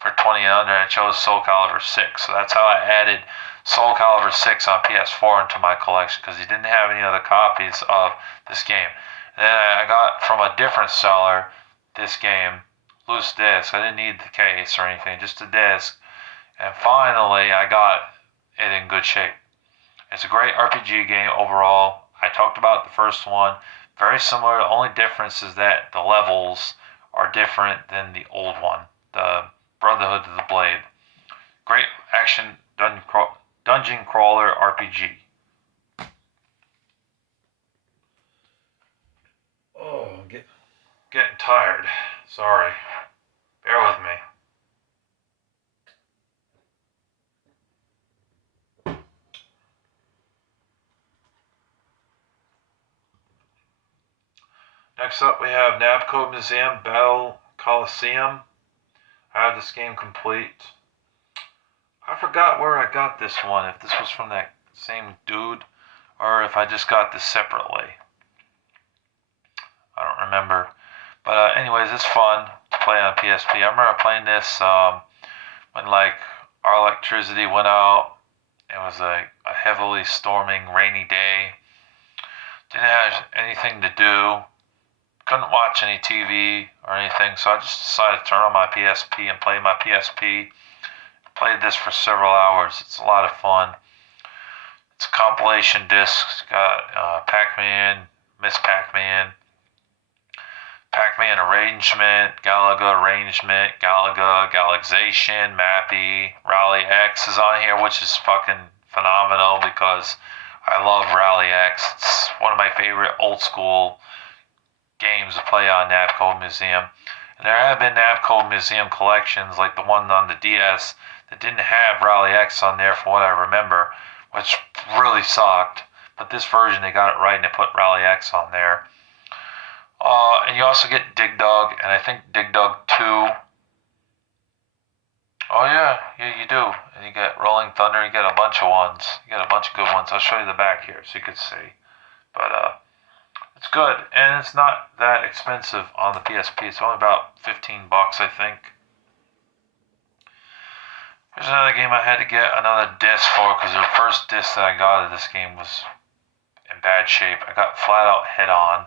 for 20 and under, and I chose Soul Calibur 6. So that's how I added Soul Calibur 6 on PS4 into my collection, because he didn't have any other copies of this game. And then I got from a different seller this game, loose disc. I didn't need the case or anything, just a disc. And finally, I got it in good shape. It's a great RPG game overall. I talked about the first one. Very similar. The only difference is that the levels are different than the old one, the Brotherhood of the Blade. Great action dungeon crawler RPG. Oh, I'm getting tired. Sorry. Bear with me. Next up, we have Nabco Museum Battle Coliseum. I have this game complete. I forgot where I got this one, if this was from that same dude or if I just got this separately. I don't remember. But anyways, it's fun to play on PSP. I remember playing this when like our electricity went out. It was a heavily storming, rainy day. Didn't have anything to do. Couldn't watch any TV or anything, so I just decided to turn on my PSP and play my PSP. Played this for several hours. It's a lot of fun. It's a compilation disc. It's got Pac-Man, Miss Pac-Man, Pac-Man Arrangement, Galaga Arrangement, Galaga, Galaxation, Mappy, Rally X is on here, which is fucking phenomenal because I love Rally X. It's one of my favorite old school games to play on Nabco Museum. And there have been Nabco Museum collections like the one on the DS that didn't have Rally X on there from what I remember, which really sucked. But this version, they got it right and they put Rally X on there. And you also get Dig Dug, and I think Dig Dug 2. Oh yeah, you do. And you get Rolling Thunder, you get a bunch of ones. You get a bunch of good ones. I'll show you the back here so you can see. But it's good, and it's not that expensive on the PSP. It's only about $15, I think. Here's another game I had to get another disc for because the first disc that I got of this game was in bad shape. I got Flat Out Head On.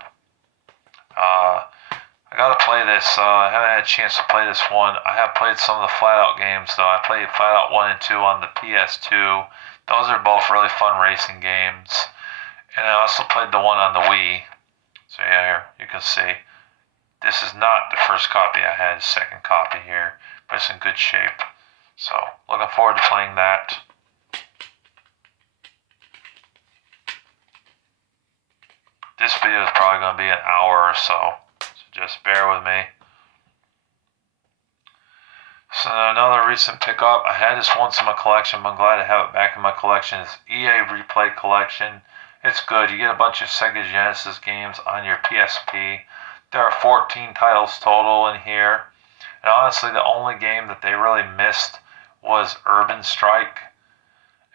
I gotta play this. I haven't had a chance to play this one. I have played some of the Flat Out games though. I played Flat Out 1 and 2 on the PS2. Those are both really fun racing games. And I also played the one on the Wii. So yeah, here you can see. This is not the first copy I had, second copy here, but it's in good shape. So looking forward to playing that. This video is probably going to be an hour or so just bear with me. So another recent pickup. I had this once in my collection, but I'm glad to have it back in my collection. It's EA Replay Collection. It's good. You get a bunch of Sega Genesis games on your PSP. There are 14 titles total in here. And honestly, the only game that they really missed was Urban Strike.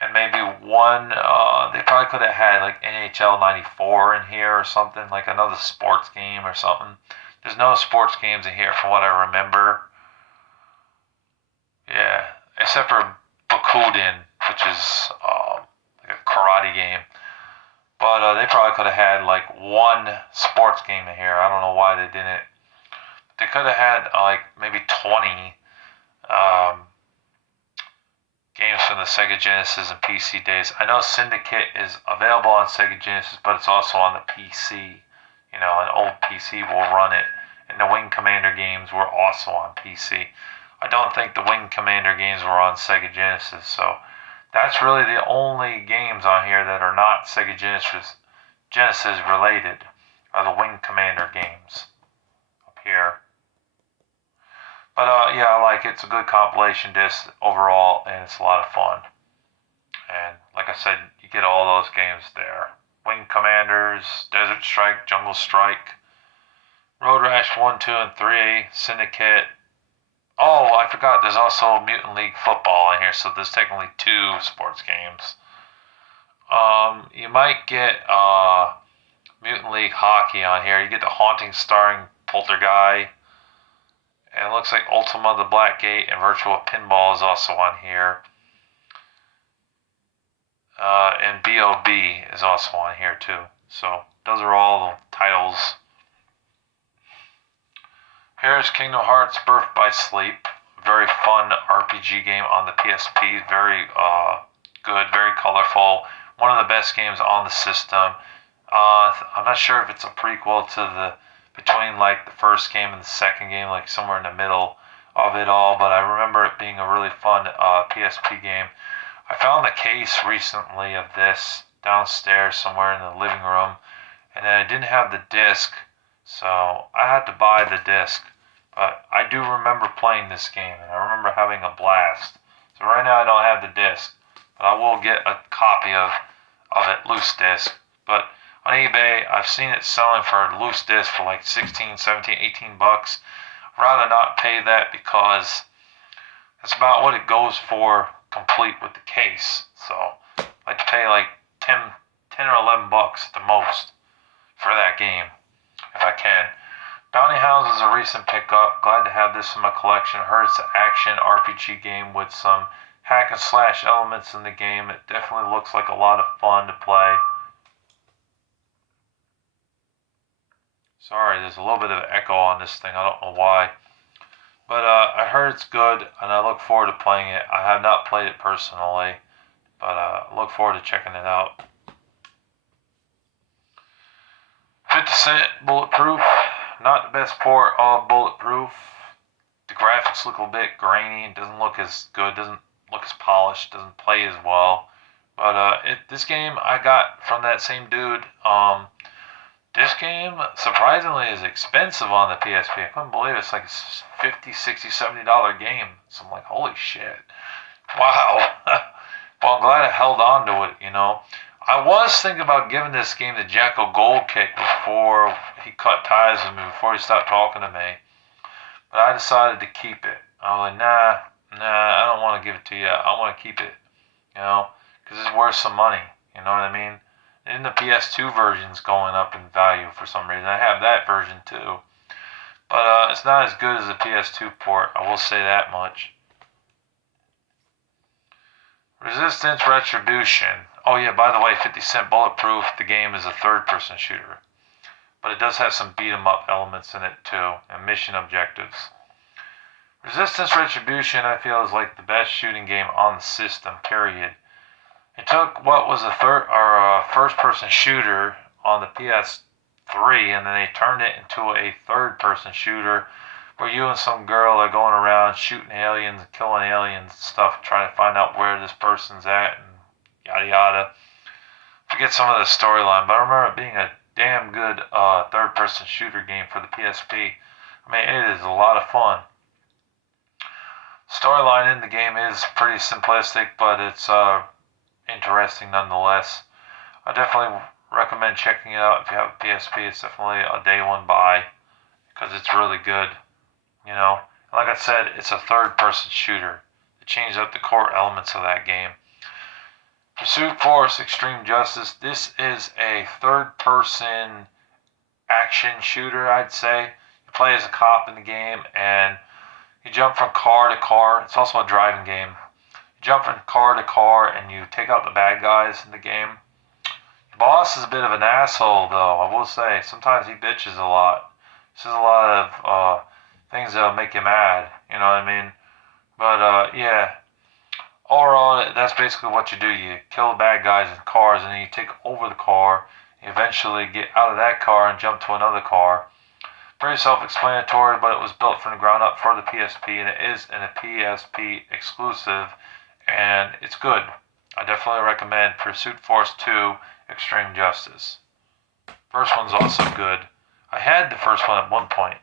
And maybe one, they probably could have had like NHL 94 in here or something, like another sports game or something. There's no sports games in here from what I remember. Yeah, except for Bukuden, which is like a karate game. But they probably could have had like one sports game in here. I don't know why they didn't. They could have had like maybe 20 games from the Sega Genesis and PC days. I know Syndicate is available on Sega Genesis, but it's also on the PC. You know, an old PC will run it. And the Wing Commander games were also on PC. I don't think the Wing Commander games were on Sega Genesis, so that's really the only games on here that are not Sega Genesis related, are the Wing Commander games up here. But yeah, I like it. It's a good compilation disc overall, and it's a lot of fun. And like I said, you get all those games there. Wing Commanders, Desert Strike, Jungle Strike, Road Rash 1, 2, and 3, Syndicate. Oh, I forgot, there's also Mutant League Football in here, so there's technically 2 sports games. You might get Mutant League Hockey on here. You get the Haunting starring Poltergeist. And it looks like Ultima the Black Gate and Virtual Pinball is also on here. And B.O.B. is also on here too. So those are all the titles. Here's Kingdom Hearts Birth by Sleep. Very fun RPG game on the PSP. Very good, very colorful. One of the best games on the system. I'm not sure if it's a prequel to the between like the first game and the second game, like somewhere in the middle of it all, but I remember it being a really fun PSP game. I found the case recently of this downstairs somewhere in the living room, and then I didn't have the disc, so I had to buy the disc. But I do remember playing this game, and I remember having a blast. So right now I don't have the disc, but I will get a copy of it, loose disc. But on eBay. I've seen it selling for a loose disc for like 16, 17, 18 bucks. I'd rather not pay that because that's about what it goes for complete with the case. So I'd like to pay like 10 or 11 bucks at the most for that game if I can. Bounty House is a recent pickup. Glad to have this in my collection. I heard it's an action RPG game with some hack and slash elements in the game. It definitely looks like a lot of fun to play. Sorry, there's a little bit of echo on this thing. I don't know why. But I heard it's good, and I look forward to playing it. I have not played it personally, but I look forward to checking it out. 50 Cent Bulletproof. Not the best port of Bulletproof. The graphics look a bit grainy. It doesn't look as good. Doesn't look as polished. Doesn't play as well. But this game I got from that same dude. This game surprisingly is expensive on the PSP. I couldn't believe it's like a $50, $60, $70 game. So I'm like, holy shit. Wow. Well, I'm glad I held on to it, you know. I was thinking about giving this game to Jacko Gold Kick before he cut ties with me, before he stopped talking to me. But I decided to keep it. I was like, nah, I don't want to give it to you. I want to keep it, you know, because it's worth some money. You know what I mean? And the PS2 version's going up in value for some reason. I have that version too. But it's not as good as the PS2 port. I will say that much. Resistance Retribution. Oh yeah, by the way, 50 Cent Bulletproof, the game is a third-person shooter. But it does have some beat-em-up elements in it too, and mission objectives. Resistance Retribution, I feel, is like the best shooting game on the system, period. It took what was a first-person shooter on the PS3, and then they turned it into a third-person shooter where you and some girl are going around shooting aliens and killing aliens and stuff, trying to find out where this person's at and yada yada. Forget some of the storyline, but I remember it being a damn good third-person shooter game for the PSP. I mean, it is a lot of fun. Storyline in the game is pretty simplistic, but it's interesting nonetheless. I definitely recommend checking it out if you have a PSP. It's definitely a day one buy because it's really good. You know, like I said, it's a third-person shooter. It changed up the core elements of that game. Pursuit Force Extreme Justice. This is a third-person action shooter, I'd say. You play as a cop in the game, and you jump from car to car. It's also a driving game. You jump from car to car, and you take out the bad guys in the game. The boss is a bit of an asshole, though, I will say. Sometimes he bitches a lot. Says a lot of things that'll make you mad, you know what I mean? But yeah, overall, that's basically what you do. You kill the bad guys in cars, and then you take over the car. You eventually get out of that car and jump to another car. Pretty self-explanatory, but it was built from the ground up for the PSP, and it is a PSP exclusive, and it's good. I definitely recommend Pursuit Force 2 Extreme Justice. First one's also good. I had the first one at one point.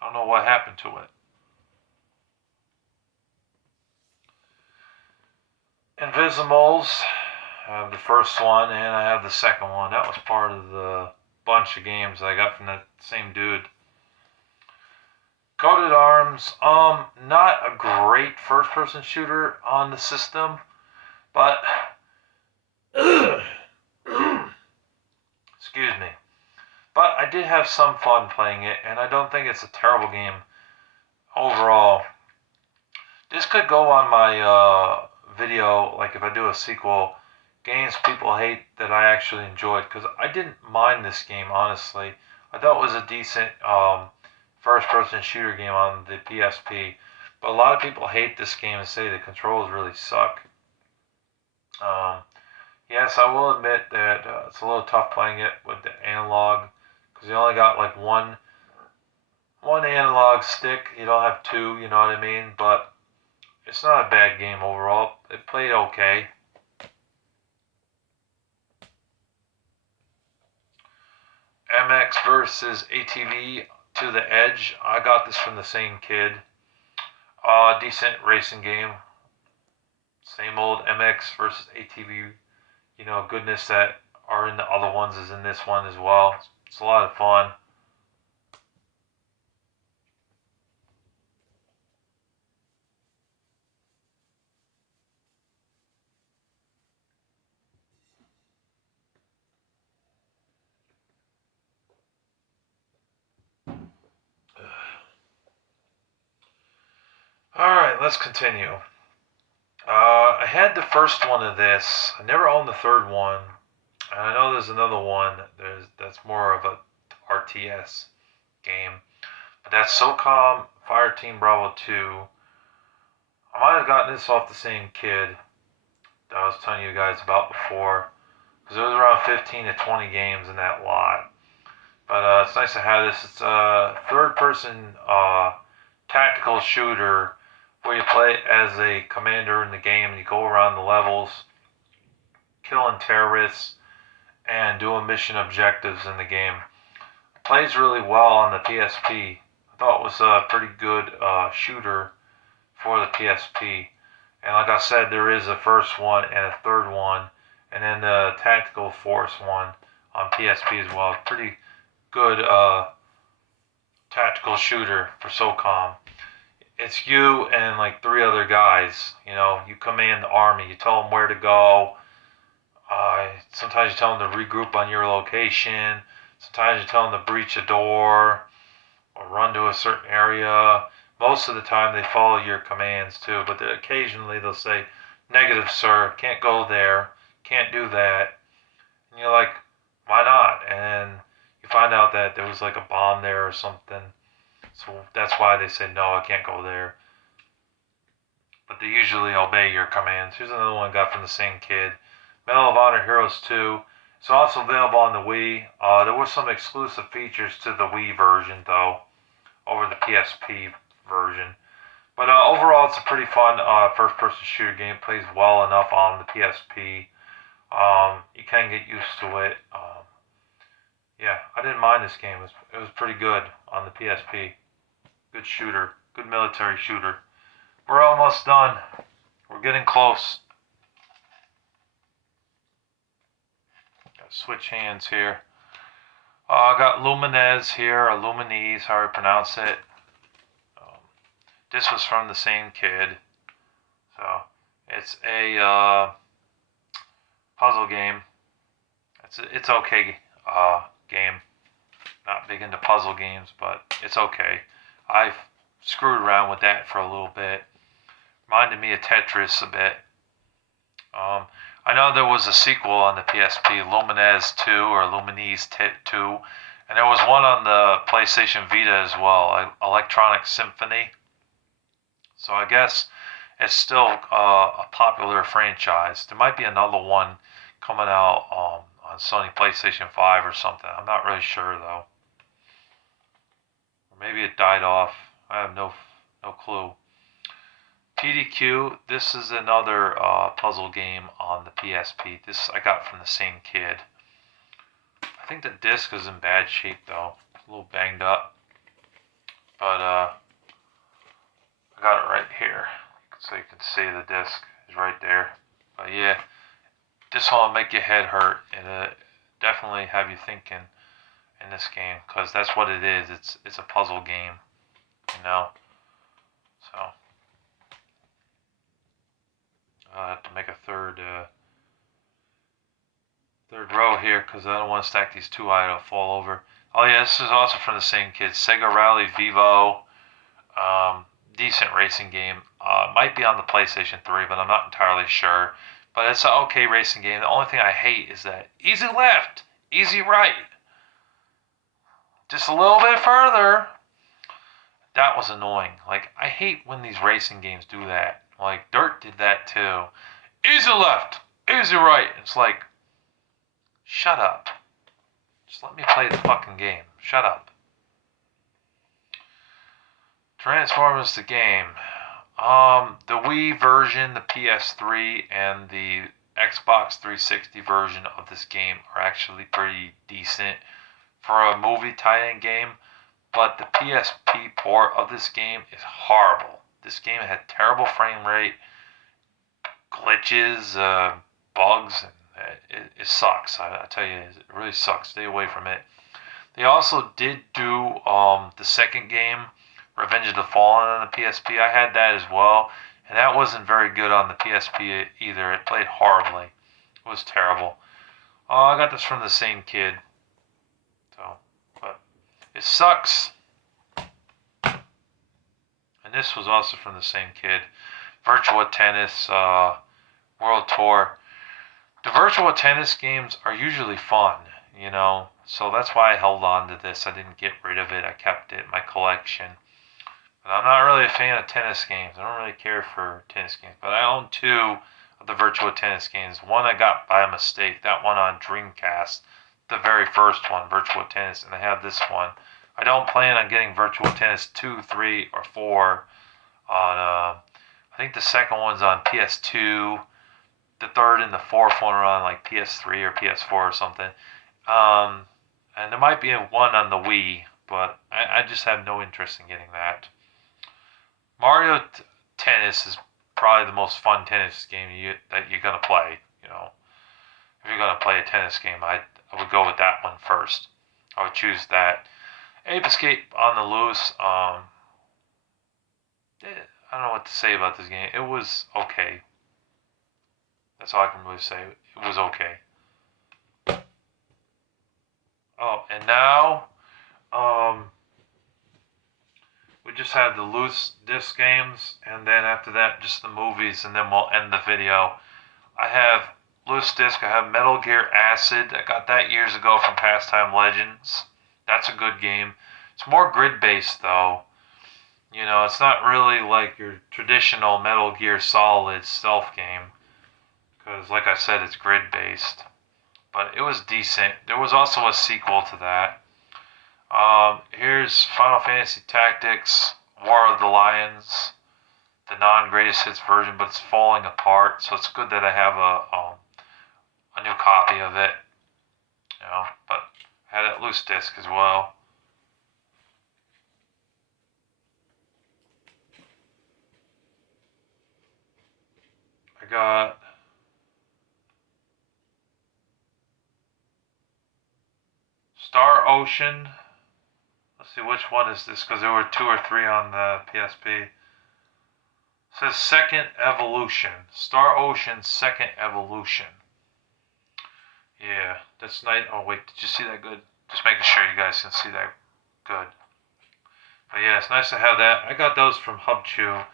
I don't know what happened to it. Invisimals. I have the first one and I have the second one. That was part of the bunch of games I got from that same dude. Coated Arms. Not a great first-person shooter on the system, but excuse me. But I did have some fun playing it, and I don't think it's a terrible game overall. This could go on my video, like if I do a sequel, games people hate that I actually enjoyed, because I didn't mind this game, honestly. I thought it was a decent first-person shooter game on the PSP, but a lot of people hate this game and say the controls really suck. Yes, I will admit that it's a little tough playing it with the analog, because you only got like one analog stick. You don't have two, you know what I mean? But it's not a bad game overall. It played okay. MX versus ATV to the Edge. I got this from the same kid. Decent racing game. Same old MX versus ATV, you know, goodness that are in the other ones is in this one as well. It's a lot of fun. Alright, let's continue. I had the first one of this. I never owned the third one. And I know there's another one that's more of a RTS game. But that's SOCOM Fireteam Bravo 2. I might have gotten this off the same kid that I was telling you guys about before. Because it was around 15 to 20 games in that lot. But it's nice to have this. It's a third-person tactical shooter where you play as a commander in the game and you go around the levels killing terrorists and doing mission objectives in the game. It plays really well on the PSP. I thought it was a pretty good shooter for the PSP. And like I said, there is a first one and a third one, and then the Tactical Force one on PSP as well. Pretty good tactical shooter for SOCOM. It's you and like 3 other guys. You know, you command the army. You tell them where to go. Sometimes you tell them to regroup on your location. Sometimes you tell them to breach a door or run to a certain area. Most of the time they follow your commands too, but occasionally they'll say, "Negative, sir. Can't go there. Can't do that." And you're like, "Why not?" And you find out that there was like a bomb there or something. So that's why they say, "No, I can't go there." But they usually obey your commands. Here's another one I got from the same kid. Medal of Honor Heroes 2. It's also available on the Wii. There were some exclusive features to the Wii version, though, over the PSP version. But overall, it's a pretty fun first-person shooter game. It plays well enough on the PSP. You can get used to it. Yeah, I didn't mind this game. It was pretty good on the PSP. Good shooter. Good military shooter. We're almost done. We're getting close. Switch hands here. I got Luminez here, or Luminese, how I pronounce it. This was from the same kid. So, it's a puzzle game. It's okay game. Not big into puzzle games, but it's okay. I've screwed around with that for a little bit. Reminded me of Tetris a bit. I know there was a sequel on the PSP, Luminez 2 or Luminese 2, and there was one on the PlayStation Vita as well, Electronic Symphony. So I guess it's still a popular franchise. There might be another one coming out on Sony PlayStation 5 or something. I'm not really sure though. Or maybe it died off. I have no clue. PDQ, this is another puzzle game on the PSP. This I got from the same kid. I think the disc is in bad shape though. It's a little banged up. But I got it right here. So you can see the disc is right there. But yeah, this one will make your head hurt. And definitely have you thinking in this game. Because that's what it is. It's a puzzle game. You know? So I'll have to make a third row here because I don't want to stack these too high; it'll fall over. Oh yeah, this is also from the same kid. Sega Rally Vivo, decent racing game. Might be on the PlayStation 3, but I'm not entirely sure. But it's an okay racing game. The only thing I hate is that easy left, easy right, just a little bit further. That was annoying. Like I hate when these racing games do that. Like Dirt did that too. Easy left, easy right. It's like, shut up. Just let me play the fucking game. Shut up. Transformers the game. The Wii version, the PS3, and the Xbox 360 version of this game are actually pretty decent for a movie tie-in game. But the PSP port of this game is horrible. This game had terrible frame rate, glitches, bugs, and It sucks. I tell you, it really sucks. Stay away from it. They also did do the second game, Revenge of the Fallen, on the PSP. I had that as well, and that wasn't very good on the PSP either. It played horribly. It was terrible. I got this from the same kid, so but it sucks. And this was also from the same kid. Virtua Tennis World Tour. The Virtua Tennis games are usually fun, so that's why I held on to this. I didn't get rid of it. I kept it in my collection. But I'm not really a fan of tennis games. I don't really care for tennis games. But I own two of the Virtua Tennis games. One I got by mistake. That one on Dreamcast. The very first one, Virtua Tennis. And I have this one. I don't plan on getting Virtua Tennis 2, 3, or 4 on, I think the second one's on PS2. The third and the fourth one are on like PS3 or PS4 or something. And there might be one on the Wii, but I just have no interest in getting that. Mario Tennis is probably the most fun tennis game that you're going to play. If you're going to play a tennis game, I would go with that one first. I would choose that. Ape Escape on the Loose, I don't know what to say about this game. It was okay. That's all I can really say. It was okay. Oh, and now, we just have the loose disc games, and then after that, just the movies, and then we'll end the video. I have loose disc. I have Metal Gear Acid. I got that years ago from Pastime Legends. That's a good game. It's more grid-based, though. It's not really like your traditional Metal Gear Solid stealth game, because, like I said, it's grid-based. But it was decent. There was also a sequel to that. Here's Final Fantasy Tactics, War of the Lions, the non-greatest hits version, but it's falling apart. So it's good that I have a new copy of it. But I had that loose disc as well. I got Star Ocean. Let's see, which one is this? Because there were 2 or 3 on the PSP. It says Second Evolution. Star Ocean Second Evolution. Yeah, that's nice. Oh, wait, did you see that good? Just making sure you guys can see that good. But yeah, it's nice to have that. I got those from HubChew.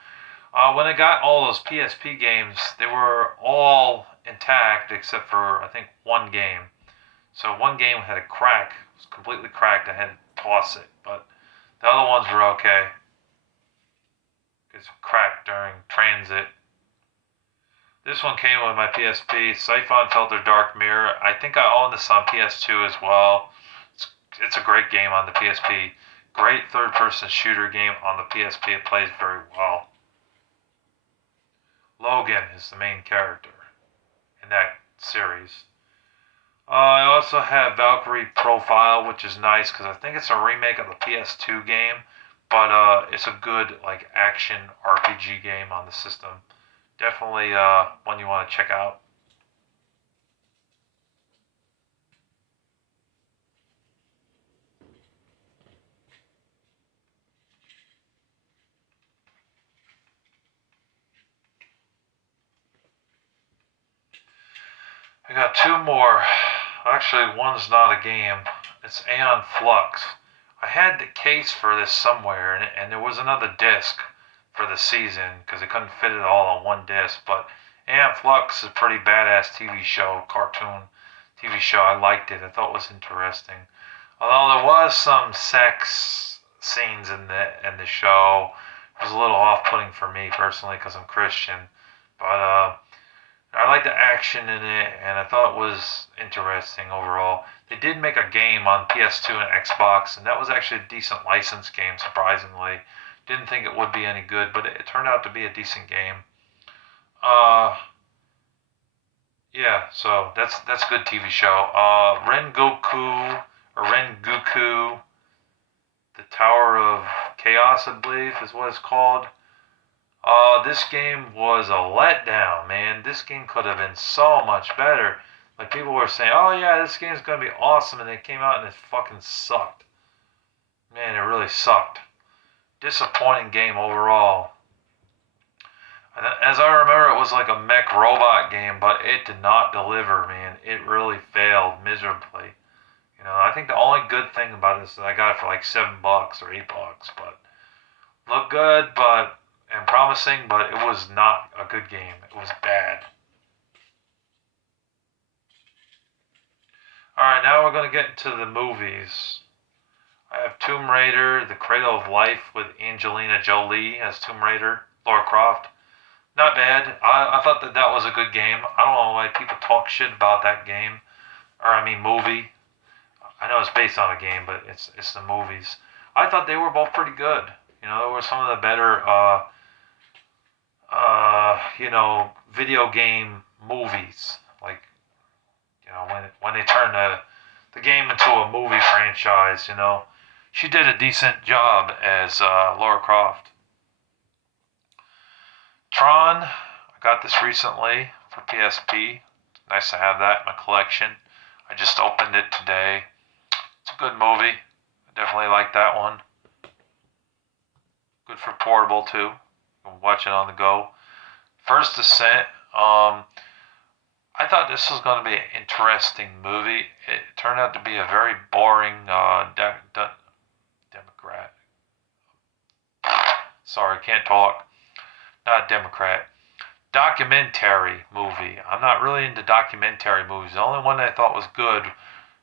When I got all those PSP games, they were all intact except for, I think, one game. So one game had a crack. It was completely cracked. I had to toss it. But the other ones were okay. It's cracked during transit. This one came with my PSP. Siphon Filter Dark Mirror. I think I own this on PS2 as well. It's a great game on the PSP. Great third-person shooter game on the PSP. It plays very well. Logan is the main character in that series. I also have Valkyrie Profile, which is nice because I think it's a remake of the PS2 game, but it's a good action RPG game on the system. Definitely one you want to check out. I got 2 more. Actually, one's not a game. It's Aeon Flux. I had the case for this somewhere, and there was another disc for the season because they couldn't fit it all on one disc. But Aeon Flux is a pretty badass TV show, cartoon TV show. I liked it. I thought it was interesting. Although there was some sex scenes in the show, it was a little off-putting for me personally because I'm Christian. But I liked the action in it, and I thought it was interesting overall. They did make a game on PS2 and Xbox, and that was actually a decent licensed game, surprisingly. Didn't think it would be any good, but it turned out to be a decent game. Yeah, so that's a good TV show. Rengoku, the Tower of Chaos, I believe, is what it's called. This game was a letdown, man. This game could have been so much better. Like people were saying, "Oh yeah, this game's gonna be awesome," and it came out and it fucking sucked. Man, it really sucked. Disappointing game overall. And as I remember, it was like a mech robot game, but it did not deliver, man. It really failed miserably. I think the only good thing about this is I got it for like $7 or $8, but looked good, and promising, but it was not a good game. It was bad. All right, now we're gonna get into the movies. I have Tomb Raider: The Cradle of Life with Angelina Jolie as Tomb Raider, Lara Croft. Not bad. I thought that was a good game. I don't know why people talk shit about that game, or I mean movie. I know it's based on a game, but it's the movies. I thought they were both pretty good. They were some of the better video game movies. Like, when they turn the game into a movie franchise, she did a decent job as Lara Croft. Tron, I got this recently for PSP. Nice to have that in my collection. I just opened it today. It's a good movie. I definitely like that one. Good for portable too. You can watch it on the go. First Descent. I thought this was going to be an interesting movie. It turned out to be a very boring Democrat. Sorry, can't talk. Not a Democrat. Documentary movie. I'm not really into documentary movies. The only one I thought was good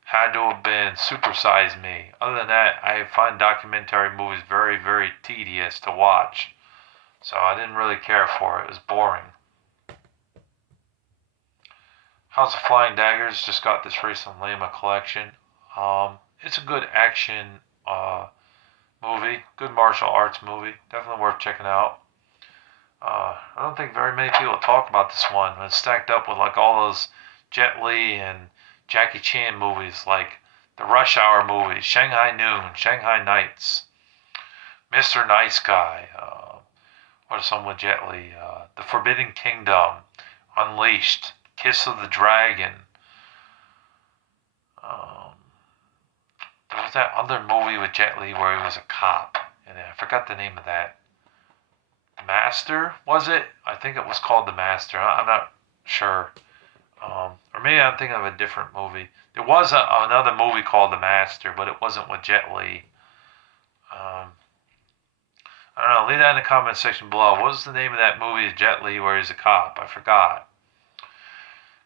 had to have been Super Size Me. Other than that, I find documentary movies very, very tedious to watch. So I didn't really care for it. It was boring. House of Flying Daggers, just got this recently in my collection. It's a good action movie, good martial arts movie. Definitely worth checking out. I don't think very many people talk about this one. It's stacked up with like all those Jet Li and Jackie Chan movies, like the Rush Hour movies, Shanghai Noon, Shanghai Nights, Mr. Nice Guy. What are some with Jet Li? The Forbidden Kingdom, Unleashed, Kiss of the Dragon. There was that other movie with Jet Li where he was a cop, and I forgot the name of that. Master, was it? I think it was called The Master. I'm not sure. Or maybe I'm thinking of a different movie. There was another movie called The Master, but it wasn't with Jet Li. I don't know. Leave that in the comment section below. What was the name of that movie with Jet Li where he's a cop? I forgot.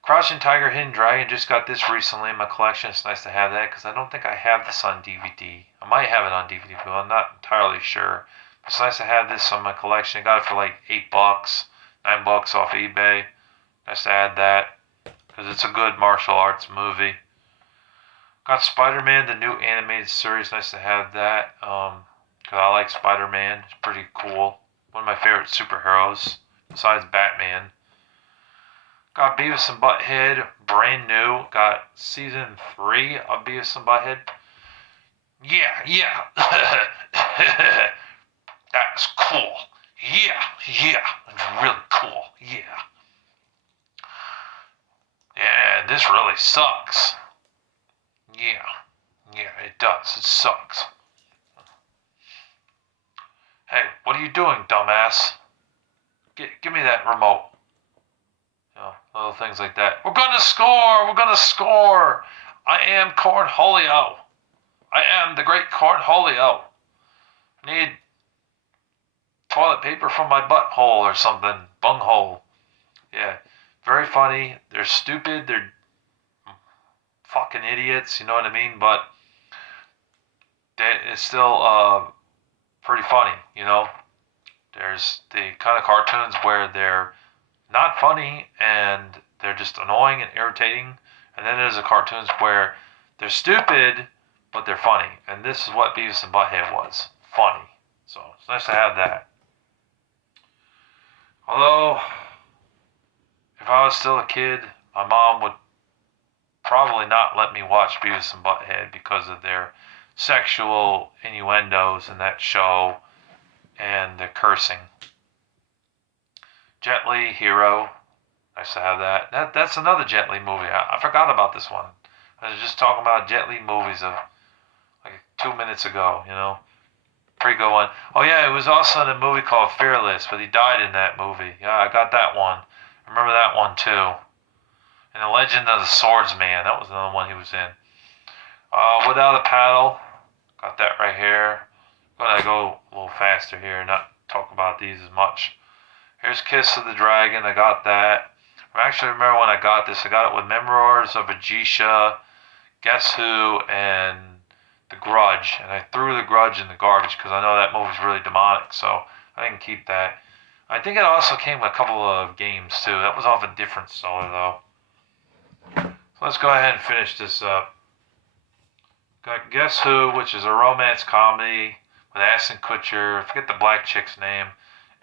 Crouching Tiger, Hidden Dragon, just got this recently in my collection. It's nice to have that because I don't think I have this on DVD. I might have it on DVD, but I'm not entirely sure. It's nice to have this on my collection. I got it for like $8, $9 off eBay. Nice to add that because it's a good martial arts movie. Got Spider-Man, the new animated series. Nice to have that because I like Spider-Man. It's pretty cool. One of my favorite superheroes besides Batman. Got Beavis and Butthead, brand new. Got season 3 of Beavis and Butthead. Yeah. That's cool. Yeah. It's really cool. Yeah, this really sucks. Yeah, it does. It sucks. Hey, what are you doing, dumbass? Give me that remote. Little things like that. We're gonna score. I am Cornholio. I am the great Cornholio. Need toilet paper from my butthole or something. Bunghole. Yeah. Very funny. They're stupid. They're fucking idiots. You know what I mean? But it's still pretty funny. There's the kind of cartoons where they're not funny and they're just annoying and irritating. And then there's the cartoons where they're stupid but they're funny. And this is what Beavis and Butthead was. Funny. So it's nice to have that. Although, if I was still a kid, my mom would probably not let me watch Beavis and Butthead because of their sexual innuendos in that show and the cursing. Jet Li, Hero. Nice to have that. That's another Jet Li movie. I forgot about this one. I was just talking about Jet Li movies of like 2 minutes ago. Pretty good one. Oh yeah, it was also in a movie called Fearless, but he died in that movie. Yeah, I got that one. I remember that one too. And The Legend of the Swordsman. That was another one he was in. Without a Paddle. Got that right here. Gonna go a little faster here, not talk about these as much. Here's Kiss of the Dragon. I got that. I actually remember when I got this. I got it with Memoirs of Ajisha, Guess Who, and The Grudge. And I threw The Grudge in the garbage because I know that movie's really demonic, so I didn't keep that. I think it also came with a couple of games too. That was off a different seller though. So let's go ahead and finish this up. Got Guess Who, which is a romance comedy with Ashton Kutcher. I forget the black chick's name.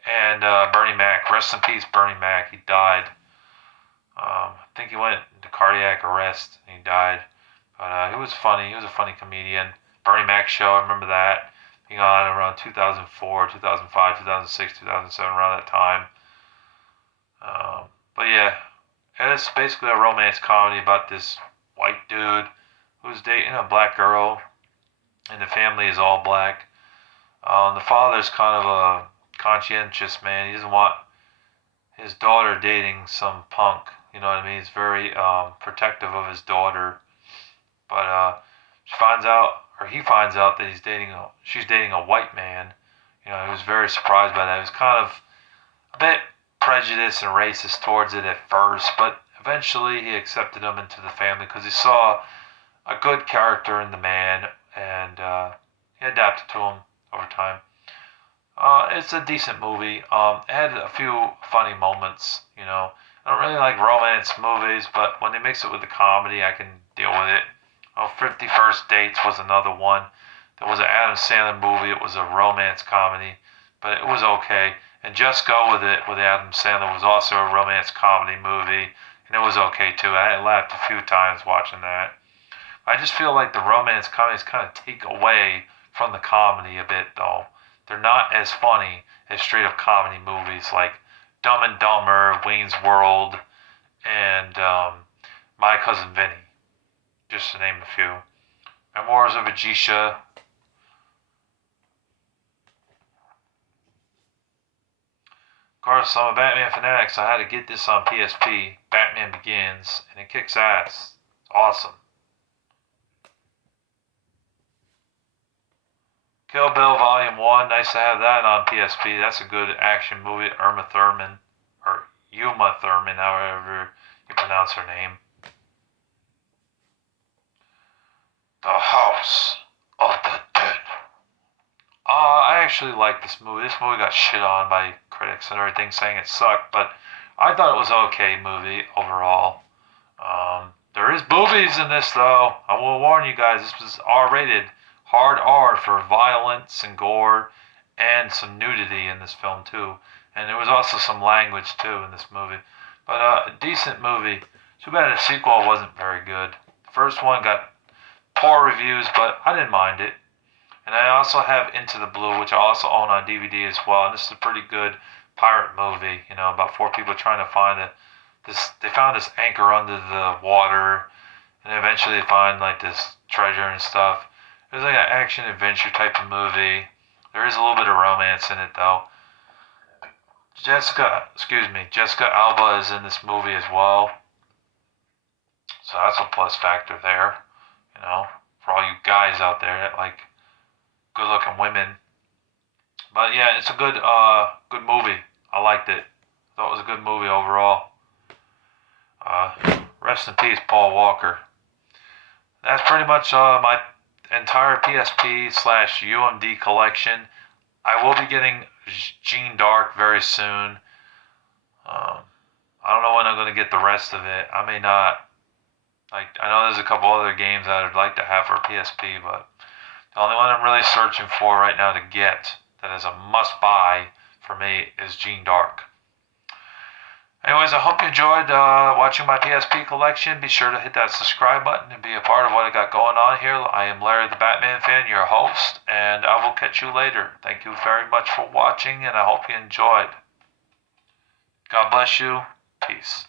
And Bernie Mac. Rest in peace, Bernie Mac. He died. I think he went into cardiac arrest and he died. But he was funny. He was a funny comedian. Bernie Mac show, I remember that. Being on around 2004, 2005, 2006, 2007, around that time. But yeah, it's basically a romance comedy about this white dude who's dating a black girl, and the family is all black. The father's kind of a conscientious man. He doesn't want his daughter dating some punk. You know what I mean? He's very protective of his daughter. But he finds out that she's dating a white man. He was very surprised by that. He was kind of a bit prejudiced and racist towards it at first, but eventually he accepted him into the family because he saw a good character in the man, and he adapted to him over time. It's a decent movie. It had a few funny moments. I don't really like romance movies, but when they mix it with the comedy, I can deal with it. 50 First Dates was another one. There was an Adam Sandler movie. It was a romance comedy, but it was okay. And Just Go With It with Adam Sandler was also a romance comedy movie, and it was okay too. I laughed a few times watching that. I just feel like the romance comedies kind of take away from the comedy a bit, though. They're not as funny as straight up comedy movies like Dumb and Dumber, Wayne's World, and My Cousin Vinny, just to name a few. Memoirs of Ajisha. Of course, I'm a Batman fanatic, so I had to get this on PSP. Batman Begins, and it kicks ass. It's awesome. Kill Bill Volume 1, nice to have that on PSP. That's a good action movie. Uma Thurman, or Uma Thurman, however you pronounce her name. The House of the Dead. I actually like this movie. This movie got shit on by critics and everything, saying it sucked, but I thought it was an okay movie overall. There is boobies in this, though. I will warn you guys, this was R-rated. Hard R for violence and gore and some nudity in this film, too. And there was also some language, too, in this movie. But a decent movie. Too bad the sequel wasn't very good. The first one got poor reviews, but I didn't mind it. And I also have Into the Blue, which I also own on DVD as well. And this is a pretty good pirate movie, about four people trying to find they found this anchor under the water, and eventually they find like this treasure and stuff. It was like an action adventure type of movie. There is a little bit of romance in it though. Jessica Alba is in this movie as well. So that's a plus factor there, for all you guys out there that like good looking women. But yeah, it's a good movie. I liked it. Thought it was a good movie overall. Rest in peace, Paul Walker. That's pretty much my entire PSP/UMD collection. I will be getting Gene Dark very soon. I don't know when I'm going to get the rest of it. I may not. I know there's a couple other games that I'd like to have for PSP, but the only one I'm really searching for right now to get that is a must-buy for me is Gene Dark. Anyways, I hope you enjoyed watching my PSP collection. Be sure to hit that subscribe button and be a part of what I got going on here. I am Larry the Batman Fan, your host, and I will catch you later. Thank you very much for watching, and I hope you enjoyed. God bless you. Peace.